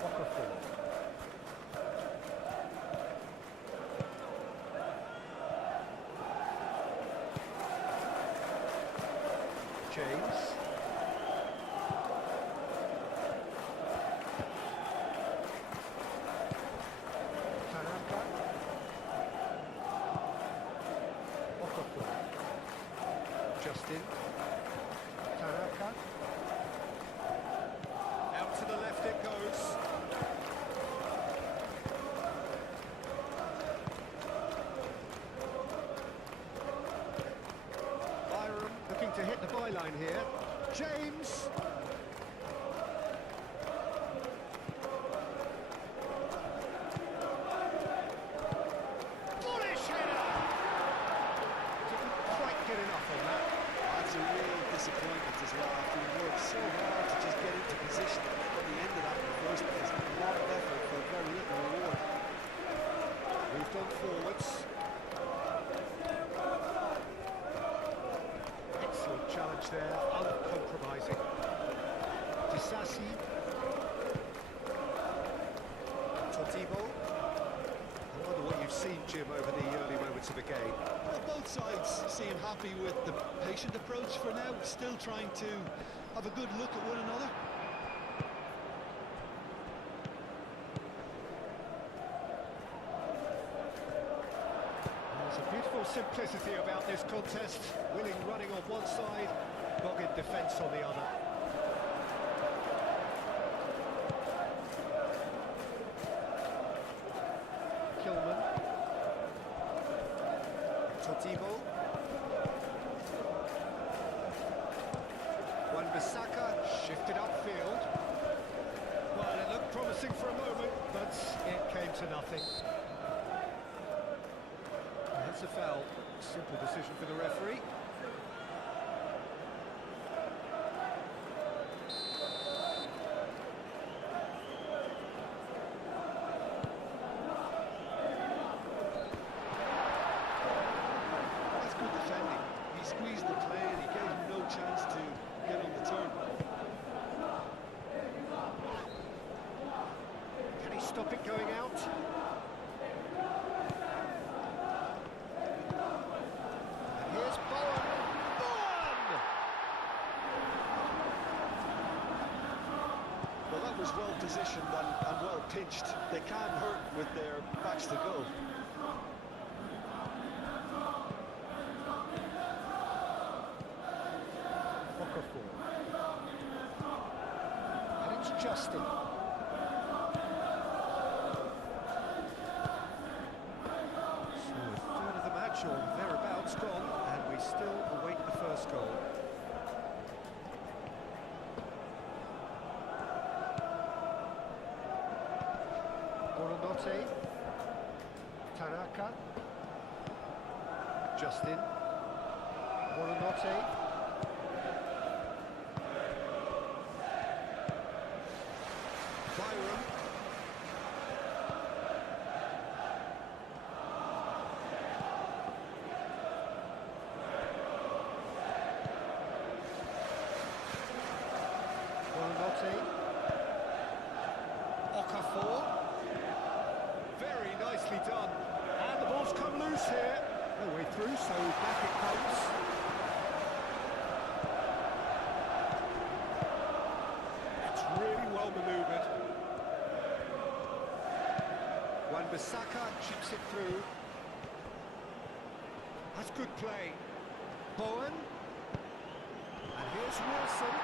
Okafor. James. Tanaka. Okafor. Justin. Tanaka. Out to the left it goes. Byram looking to hit the byline here. James. Bullish header. Didn't quite get enough on that. That's a real disappointment as well. After he worked so hard to just get into position at the end of that in the first place. A lot of effort for very little reward. Moved on forwards. Excellent challenge there, uncompromising. Disasi. Totibo. I wonder what you've seen, Jim, over the early moments. moments of the game. Well, both sides seem happy with the patient approach for now, still trying to have a good look at one another. There's a beautiful simplicity about this contest. Willing running on one side, dogged defence on the other. Kilman. Totibo. Wan-Bissaka shifted upfield. Well, it looked promising for a moment, but it came to nothing. That's a foul. Simple decision for the referee. That's good defending. He squeezed the play and he gave him no chance to get on the turn. Can he stop it going out? And here's Bowen. Bowen! Well, that was well positioned and well pitched. They can't hurt with their backs to goal. Okafor. And it's Justin. So a third of the match or thereabouts gone, and we still await the first goal. Buonanotte. Tanaka. Justin. Buonanotte. Byram. Buonanotte. Okafor. Very nicely done. And the ball's come loose here. No way through, so back it comes. It's really well manoeuvred. Wan-Bissaka chips it through. That's good play. Bowen. And here's Wilson.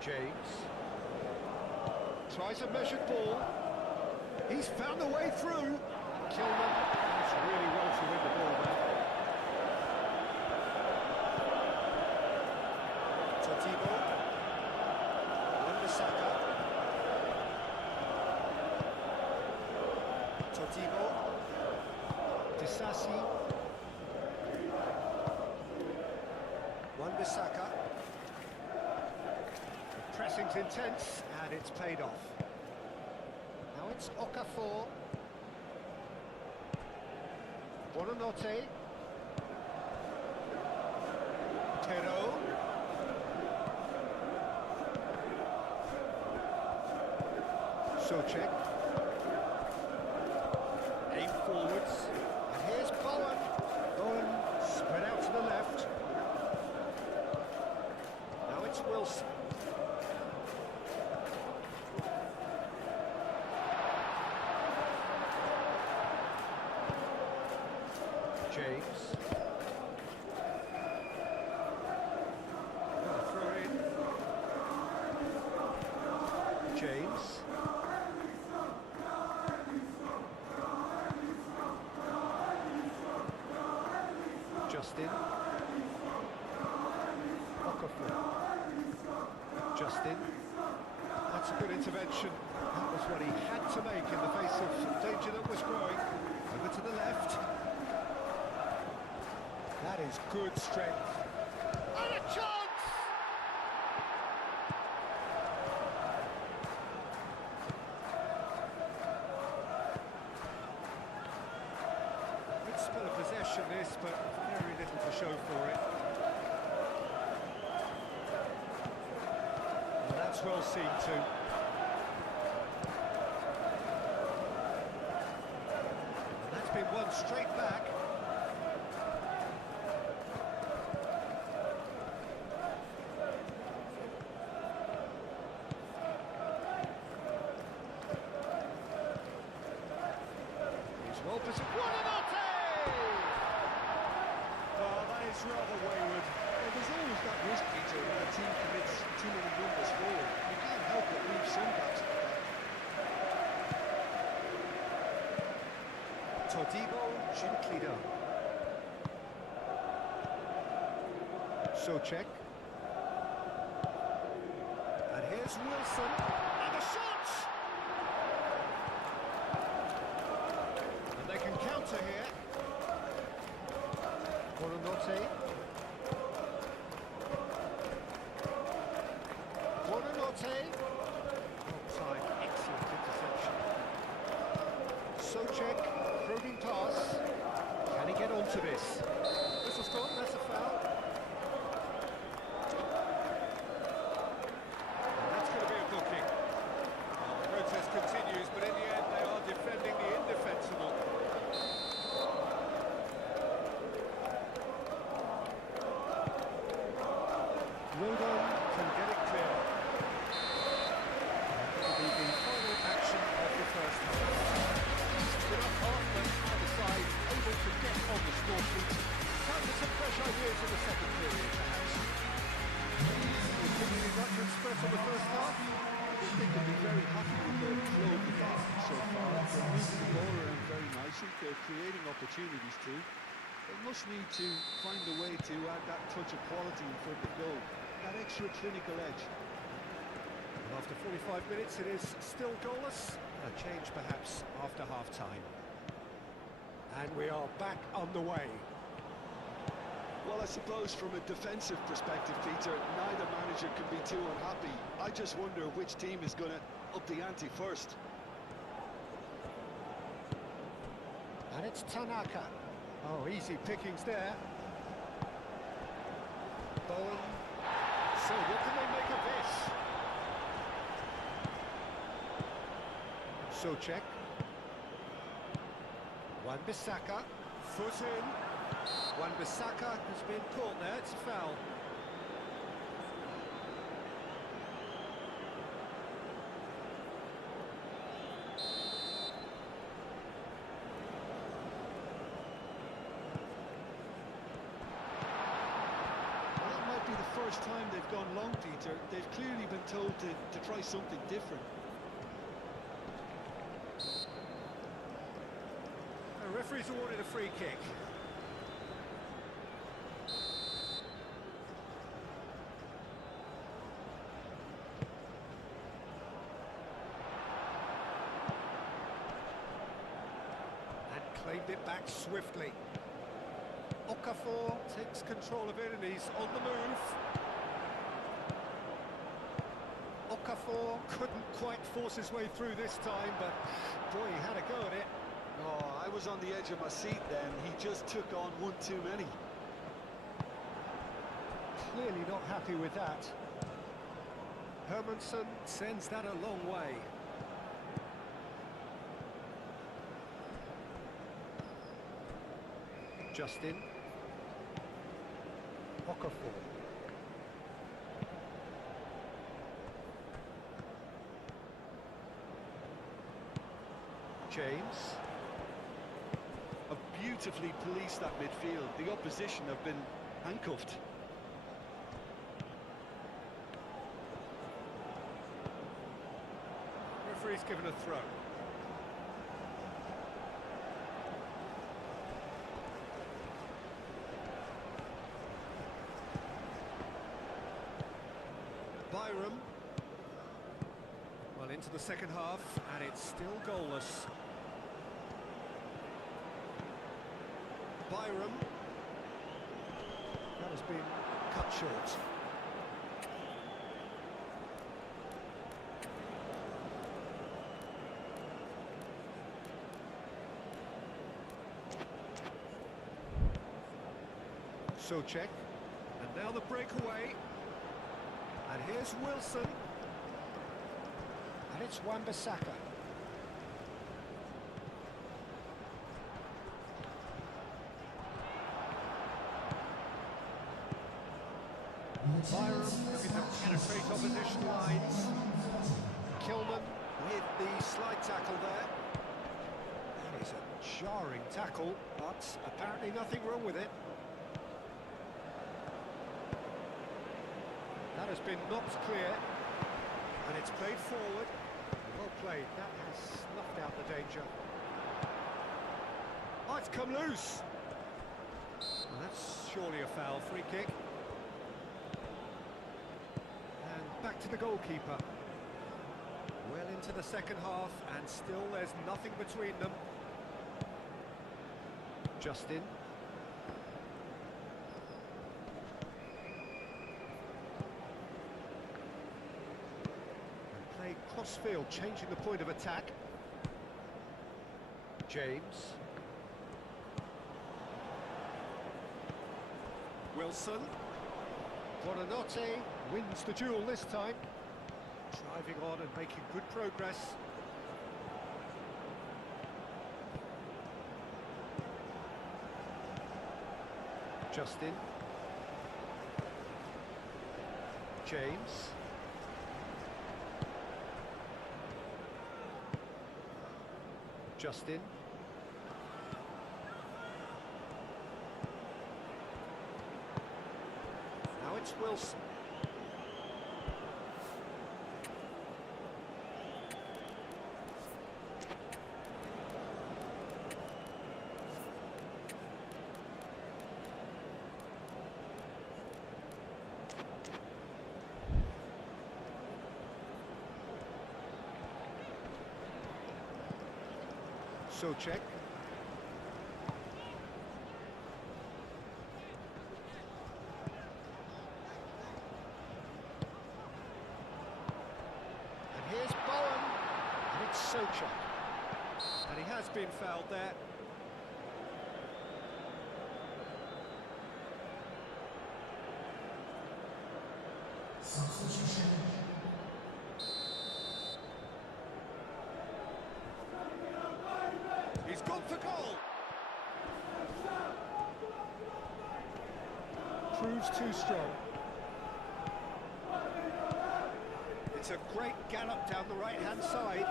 James. Tries a measured ball. He's found a way through. Kilman does really well to win the ball there. Totibo. Wan-Bissaka. Totibo. Disasi. Wan-Bissaka. The pressing's intense and it's paid off. Now it's Okafor. Buonanotte. Tero. Socek. Aim forwards. And here's Bowen. Bowen spread out to the left. Now it's Wilson. James. Another throw in. James. Justin. Okafor. Justin. That's a good intervention. That was what he had to make in the face of danger that was growing. Over to the left. That is good strength. And a chance! Good spell of possession this, but very little to show for it. And that's well seen too. Comes straight back. He's well positioned. What an Oh, that is rather wayward. Well, there's always that risk, Peter, when a team commits too many numbers forward. You can't help but leave some gaps at the back. Todibo gently done. Socek. And here's Wilson. And the shot! And they can counter here. Buonanotte. Buonanotte. Outside, excellent interception. Socek, probing pass. Can he get onto this? Whistle's gone, that's a foul. And that's going to be a booking. Well, the protest continues, but in the end they are defending the indefensible. Rodon can get it clear. That'll be the final action of the first half. Good up half, but either side able to get on the score sheet. Time for some fresh ideas in the second period, perhaps. Continuing much express on the first half. I think they can be very happy with the flow of the game so far. They're moving the ball around very nicely. They're creating opportunities too. They must need to find a way to add that touch of quality in front of goal. That extra clinical edge. And after 45 minutes, it is still goalless. A change, perhaps, after half-time. And we are back underway. Well, I suppose from a defensive perspective, Peter, neither manager can be too unhappy. I just wonder which team is going to up the ante first. And it's Tanaka. Oh, easy pickings there. Bowen. So what can they make of this? Socek. Wan-Bissaka. Foot in. Wan-Bissaka has been caught there, it's a foul. The first time they've gone long, Peter. They've clearly been told to try something different. The referee's awarded a free kick. And claimed it back swiftly. Okafor takes control of it and he's on the move. Okafor couldn't quite force his way through this time, but boy, he had a go at it. Oh, I was on the edge of my seat then. He just took on one too many. Clearly not happy with that. Hermansen sends that a long way. Justin. Okafor. James. Have beautifully policed that midfield. The opposition have been handcuffed. Referee's given a throw. Byram. Well, into the second half, and it's still goalless. Byram. That has been cut short. Socek. And now the breakaway. And here's Wilson. And it's Wan-Bissaka. Byram looking to penetrate opposition lines. Kilman with the slide tackle there. That is a jarring tackle, but apparently nothing wrong with it. That has been knocked clear, and it's played forward. Well played, that has snuffed out the danger. Oh, it's come loose! Well, that's surely a foul, free kick. And back to the goalkeeper. Well into the second half, and still there's nothing between them. Justin. And play cross-field, changing the point of attack. James. Wilson. Buonanotte wins the duel this time. Driving on and making good progress. Justin. James. Justin. Now it's Wilson. Socek. And here's Bowen. And it's Socek. And he has been fouled there. Substitution. He's gone for goal. Proves too strong. It's a great gallop down the right-hand side.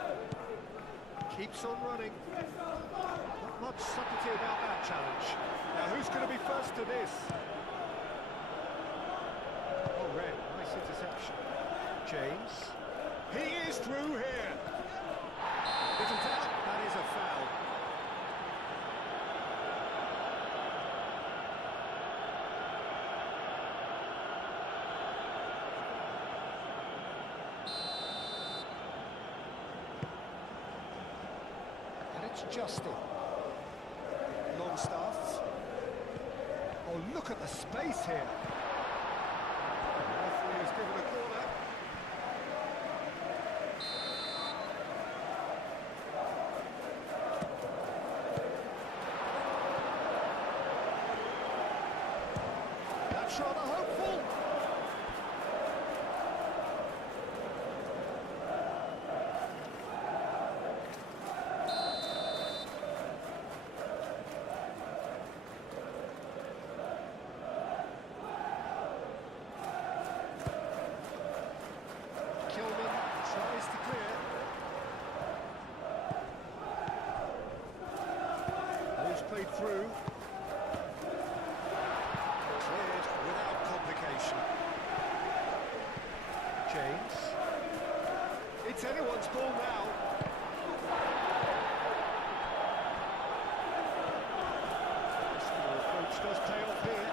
Keeps on running. Not much subtlety about that challenge. Now, who's going to be first to this? Oh, Red, nice interception. James. He is through here. Little doubt, that is a foul. Justin. Longstaff. Oh, look at the space here. The referee has given a corner. That's rather hopeful. Tries to clear. Ball's played through. Cleared without complication. James. It's anyone's ball now. The approach does pay off here.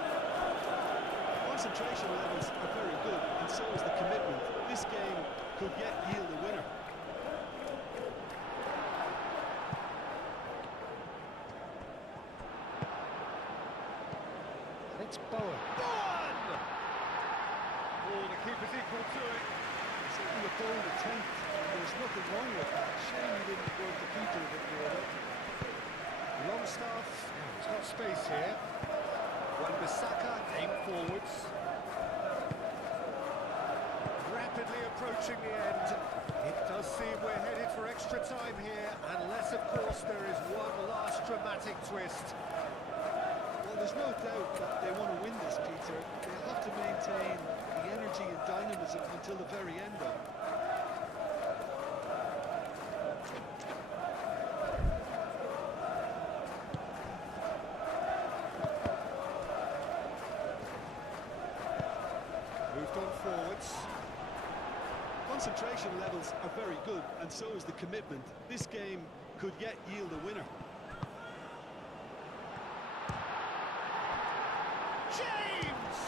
Concentration levels are very good, and so is the commitment. This game could yet yield a winner. And it's Bowen. Bowen! Oh, the keeper's equal to it. Certainly a bold attempt. There's nothing wrong with that. Shame he didn't work the keeper a bit more, though. Longstaff, he's got space here. Wan-Bissaka aim forwards. Rapidly approaching the end. It does seem we're headed for extra time here, unless, of course, there is one last dramatic twist. Well, there's no doubt that they want to win this, Peter. They'll have to maintain the Moved on forwards. Concentration levels are very good, and so is the commitment. This game could yet yield a winner. James!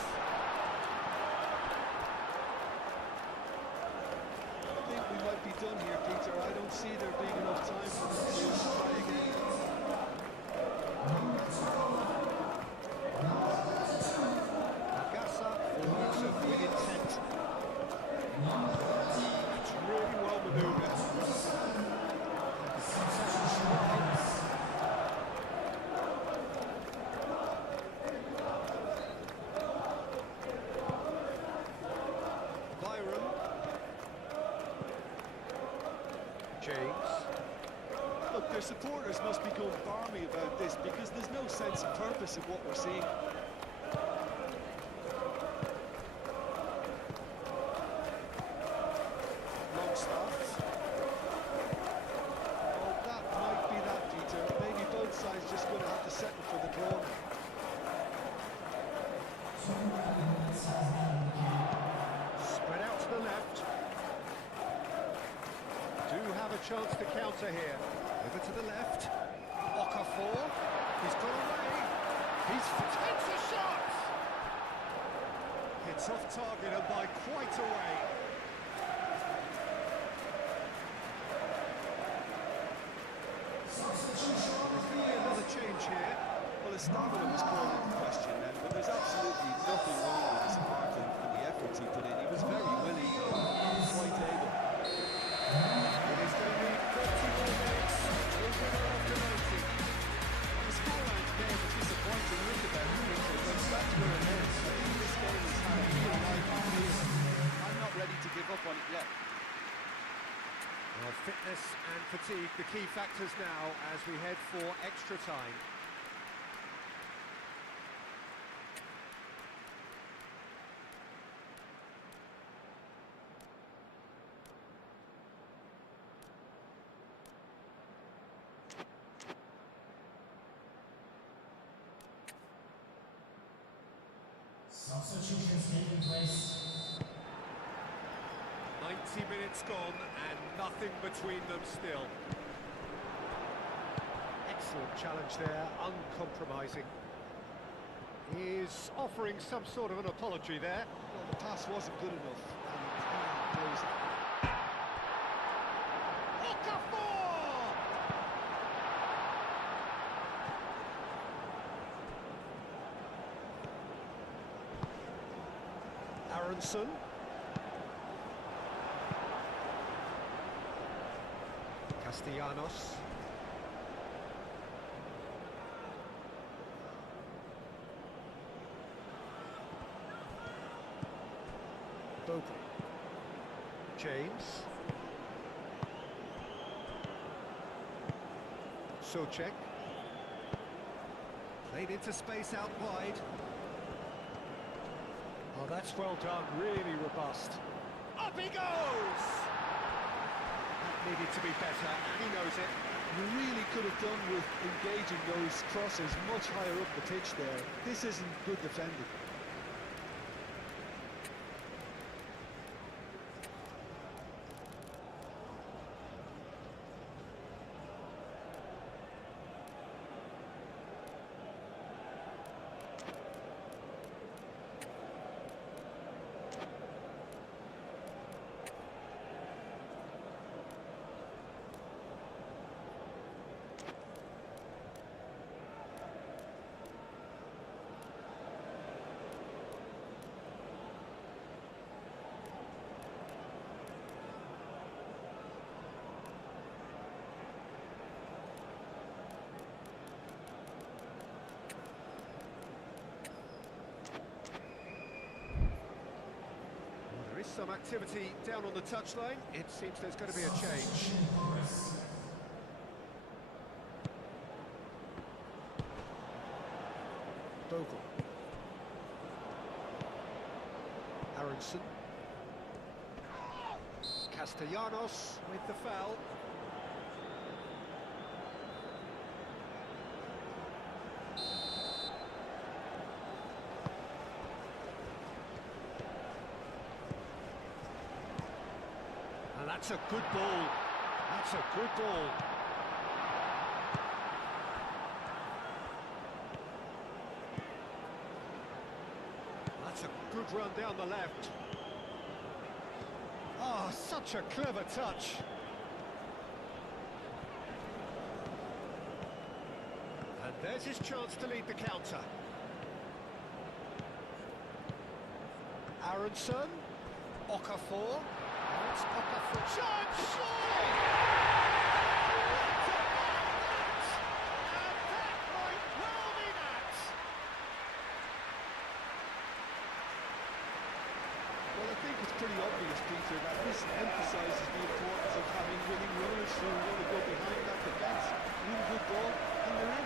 I think we might be done here, Peter. I don't see there being enough time for them to try again. Agassa forwards of with intent. It's really well manoeuvred. Byron. James. Look, their supporters must be going barmy about this because there's no sense of purpose in what we're seeing. Long start. Oh, that might be that, Peter. Maybe both sides just going to have to settle for the draw. Spread out to the left. Do have a chance to counter here. Over to the left. Okafor. He's got away. He's takes a shot. It's off target and by quite a way. Another change here. Well, his stamina was called into question then, but there's absolutely nothing wrong with his heart and the efforts he put in. He was very willing, though, quite able. It is going to be 30 more minutes. A winner after 90. The scoreline today was disappointing. Look at that, Peter, but that's where it is. I think this game has had a real life feel. I'm not ready to give up on it yet. Well, fitness and fatigue, the key factors now as we head for extra time. Substitutions taking place. 90 minutes gone and nothing between them still. Excellent challenge there, uncompromising. He's offering some sort of an apology there. Well, the pass wasn't good enough, and he knows it. Okafor! Aronson. Castellanos. Bogle. James. Socek. Played into space out wide. Oh, that's well done, really robust. Up he goes! That needed to be better, and he knows it. You really could have done with engaging those crosses much higher up the pitch there. This isn't good defending. There is some activity down on the touchline. It seems there's going to be a change. Bogle. Aronson. Castellanos with the foul. That's a good ball. That's a good ball. That's a good run down the left. Oh, such a clever touch. And there's his chance to lead the counter. Aronson, Okafor. That's Okafor. Shot, shot! And that might well be that. Well, I think it's pretty obvious, Peter, that this emphasises the importance of having winning runners who want to go behind that defence, win good ball, and they're in.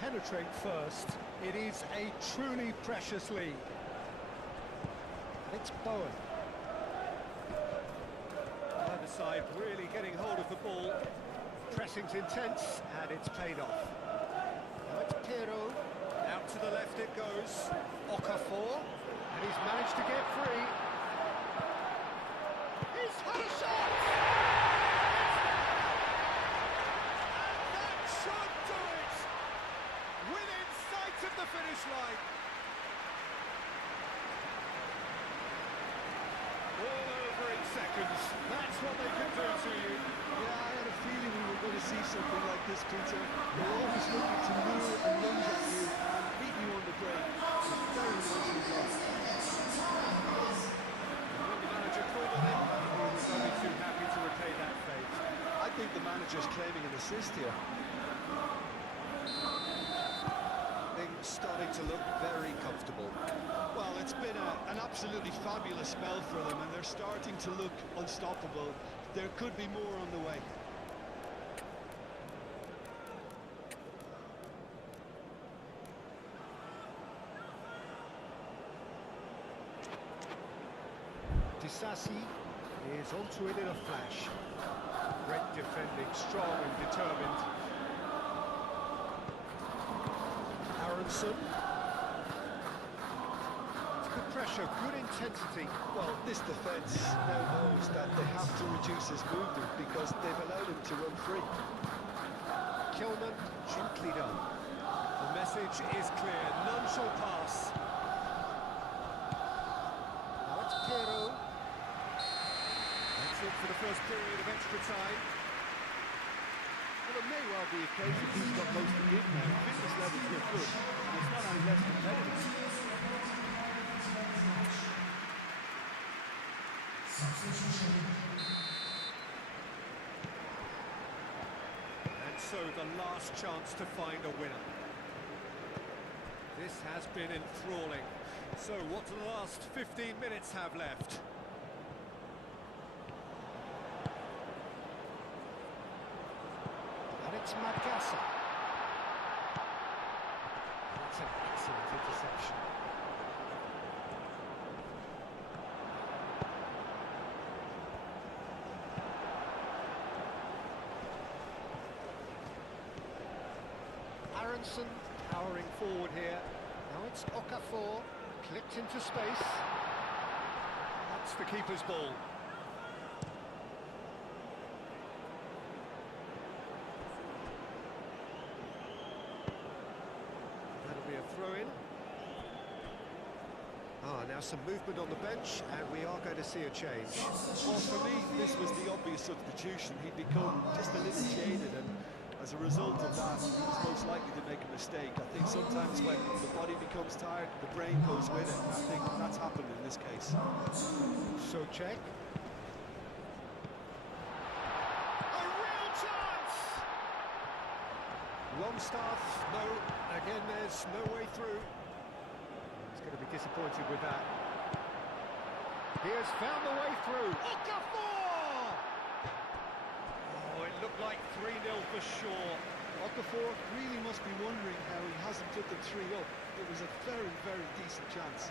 Penetrate first. It is a truly precious lead. And it's Bowen. Either side really getting hold of the ball. Pressing's intense, and it's paid off. Now it's Pirro. Out to the left it goes. Okafor. And he's managed to get free. He's had a shot! The finish line. All over in seconds. That's what they can do to you. Yeah, I had a feeling we were going to see something like this, Peter. They're always looking to lure and lunge at you and beat you on the break. It's very nicely done. When the manager called on him, he was only too happy to repay that fate. I think the manager's claiming an assist here. Starting to look very comfortable. Well, it's been an absolutely fabulous spell for them, and they're starting to look unstoppable. There could be more on the way. Disasi is onto it in a flash. Great defending, strong and determined. Aronson. Good pressure, good intensity. Well, this defence now knows that they have to reduce his movement because they've allowed him to run free. Kilman, gently done. The message is clear, none shall pass. Now it's Pirro. That's it for the first period of extra time. Well, it may well be a case that he's got most to give now. Fitness levels look good, and it's not only less competitive. And so the last chance to find a winner. This has been enthralling. So what do the last 15 minutes have left? It's Magassa. That's an excellent interception. Aronson powering forward here. Now it's Okafor, clipped into space. That's the keeper's ball. Throw-in. Now some movement on the bench, and we are going to see a change. Well, for me, this was the obvious substitution. He'd become just a little jaded, and as a result of that, he was most likely to make a mistake. I think sometimes when the body becomes tired, the brain goes with it, and I think that's happened in this case. So check. A real chance! Longstaff, no. Again, there's no way through. He's going to be disappointed with that. He has found the way through. Okafor! Oh, it looked like 3-0 for sure. Okafor really must be wondering how he hasn't put them 3 up. It was a very, very decent chance.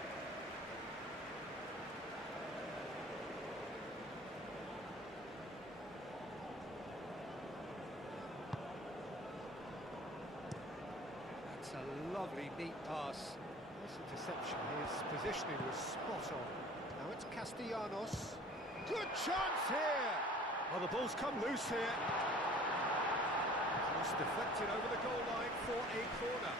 That's a lovely, neat pass. Nice interception. His positioning was spot on. Now it's Castellanos. Good chance here! Well, the ball's come loose here. Cross deflected over the goal line for a corner.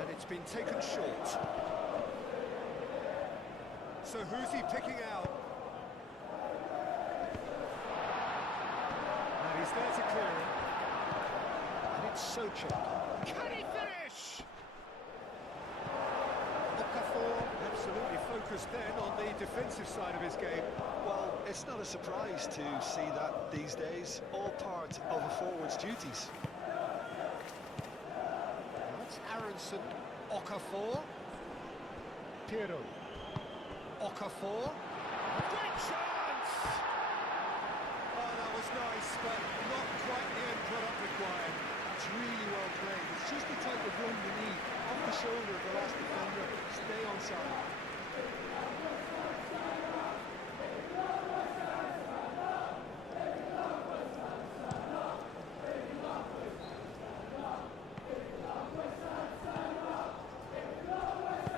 And it's been taken short. So who's he picking out? And he's there to clear it. And it's Sochek. Can he finish? Okafor absolutely focused then on the defensive side of his game. Well, it's not a surprise to see that these days, all part of a forward's duties. That's Aronson. Okafor. Piero. Okafor. A great chance! Oh, that was nice, but not quite the end product required. It's really well played. It's just the type of run you need. Off the shoulder of the last defender. Stay on side.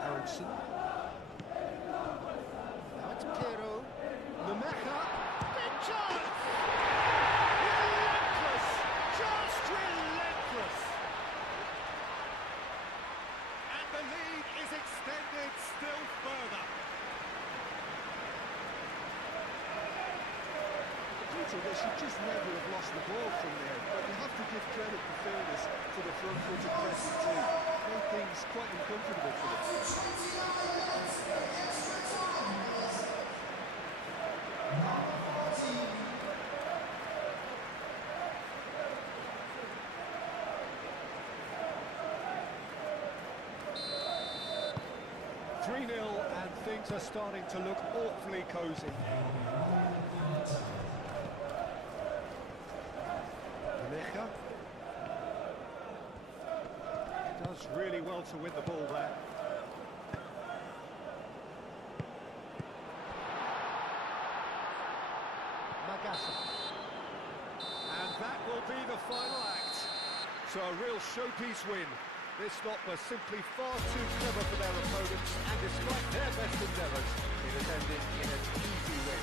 Aronson. Now it's Piero. Lemecha. Big chance! Relentless! Just relentless! And the lead is extended still further. Peter, they should just never have lost the ball from there, but you have to give credit and fairness to the front-footed pressing too. Made things quite uncomfortable for them. Three-nil, and things are starting to look awfully cosy. Lemecha does really well to win the ball there. Magassa. And that will be the final act. So a real showpiece win. This lot was simply far too clever for their opponents, and despite their best endeavours, it has ended in an easy win.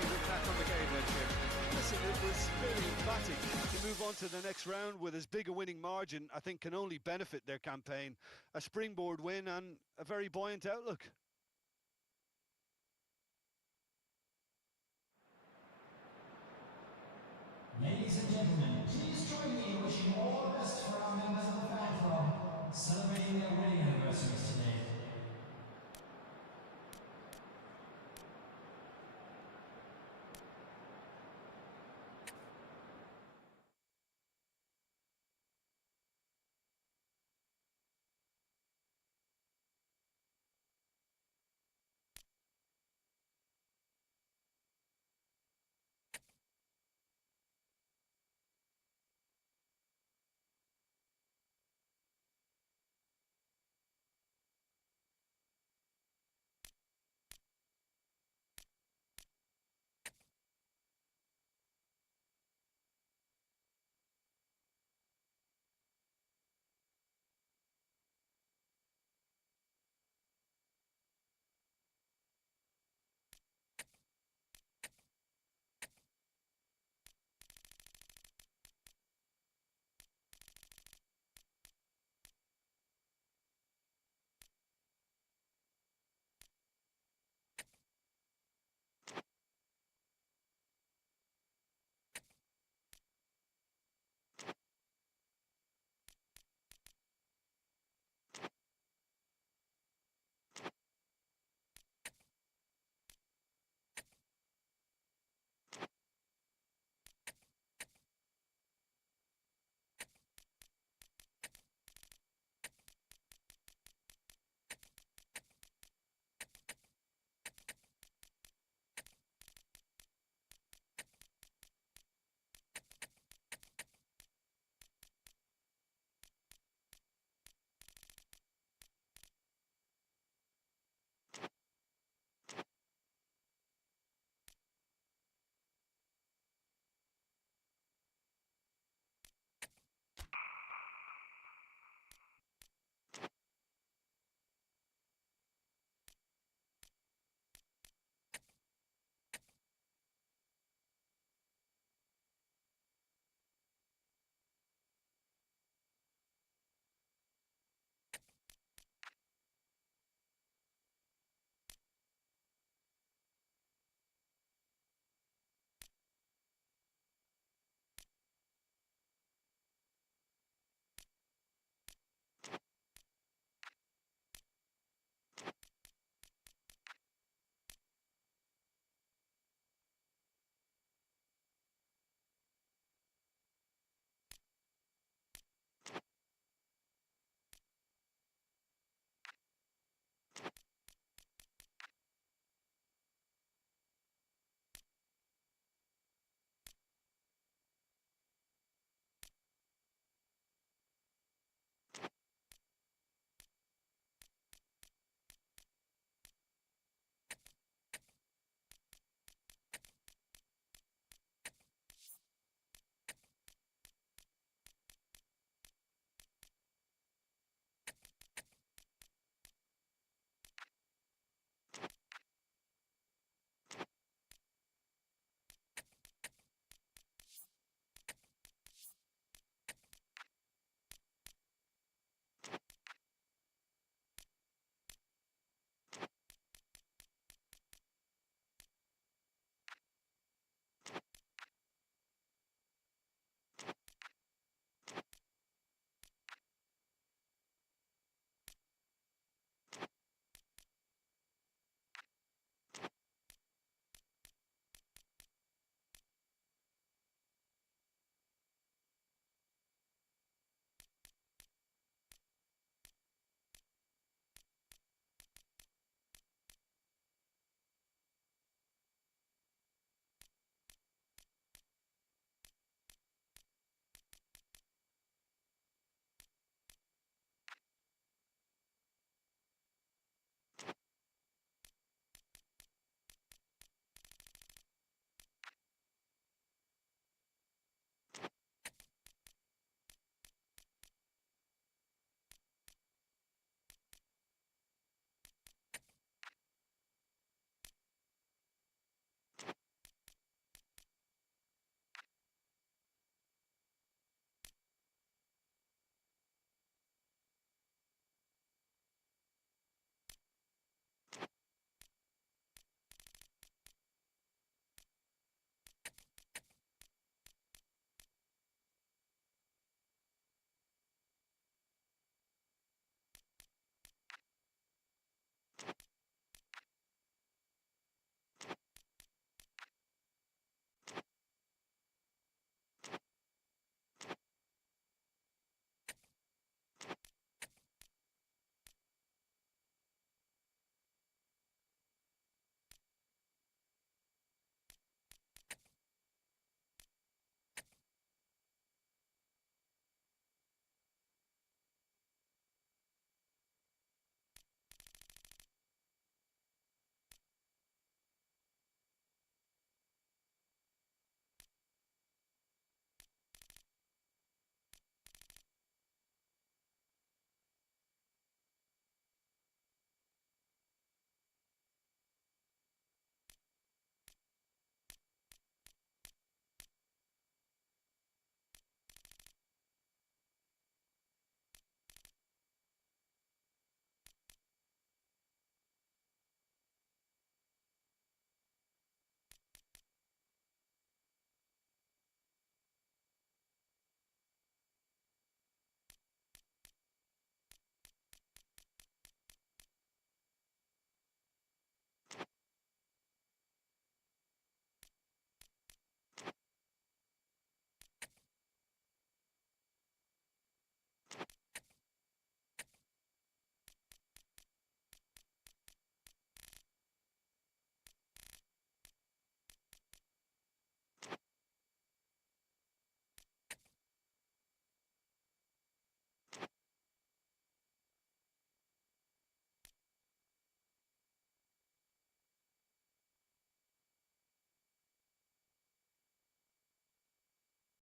You look back on the game then, Jim. Listen, it was very emphatic. To move on to the next round with as big a winning margin, I think can only benefit their campaign. A springboard win and a very buoyant outlook. Ladies and gentlemen, please join me in wishing all the best for our members of the fan club celebrating their wedding anniversaries today.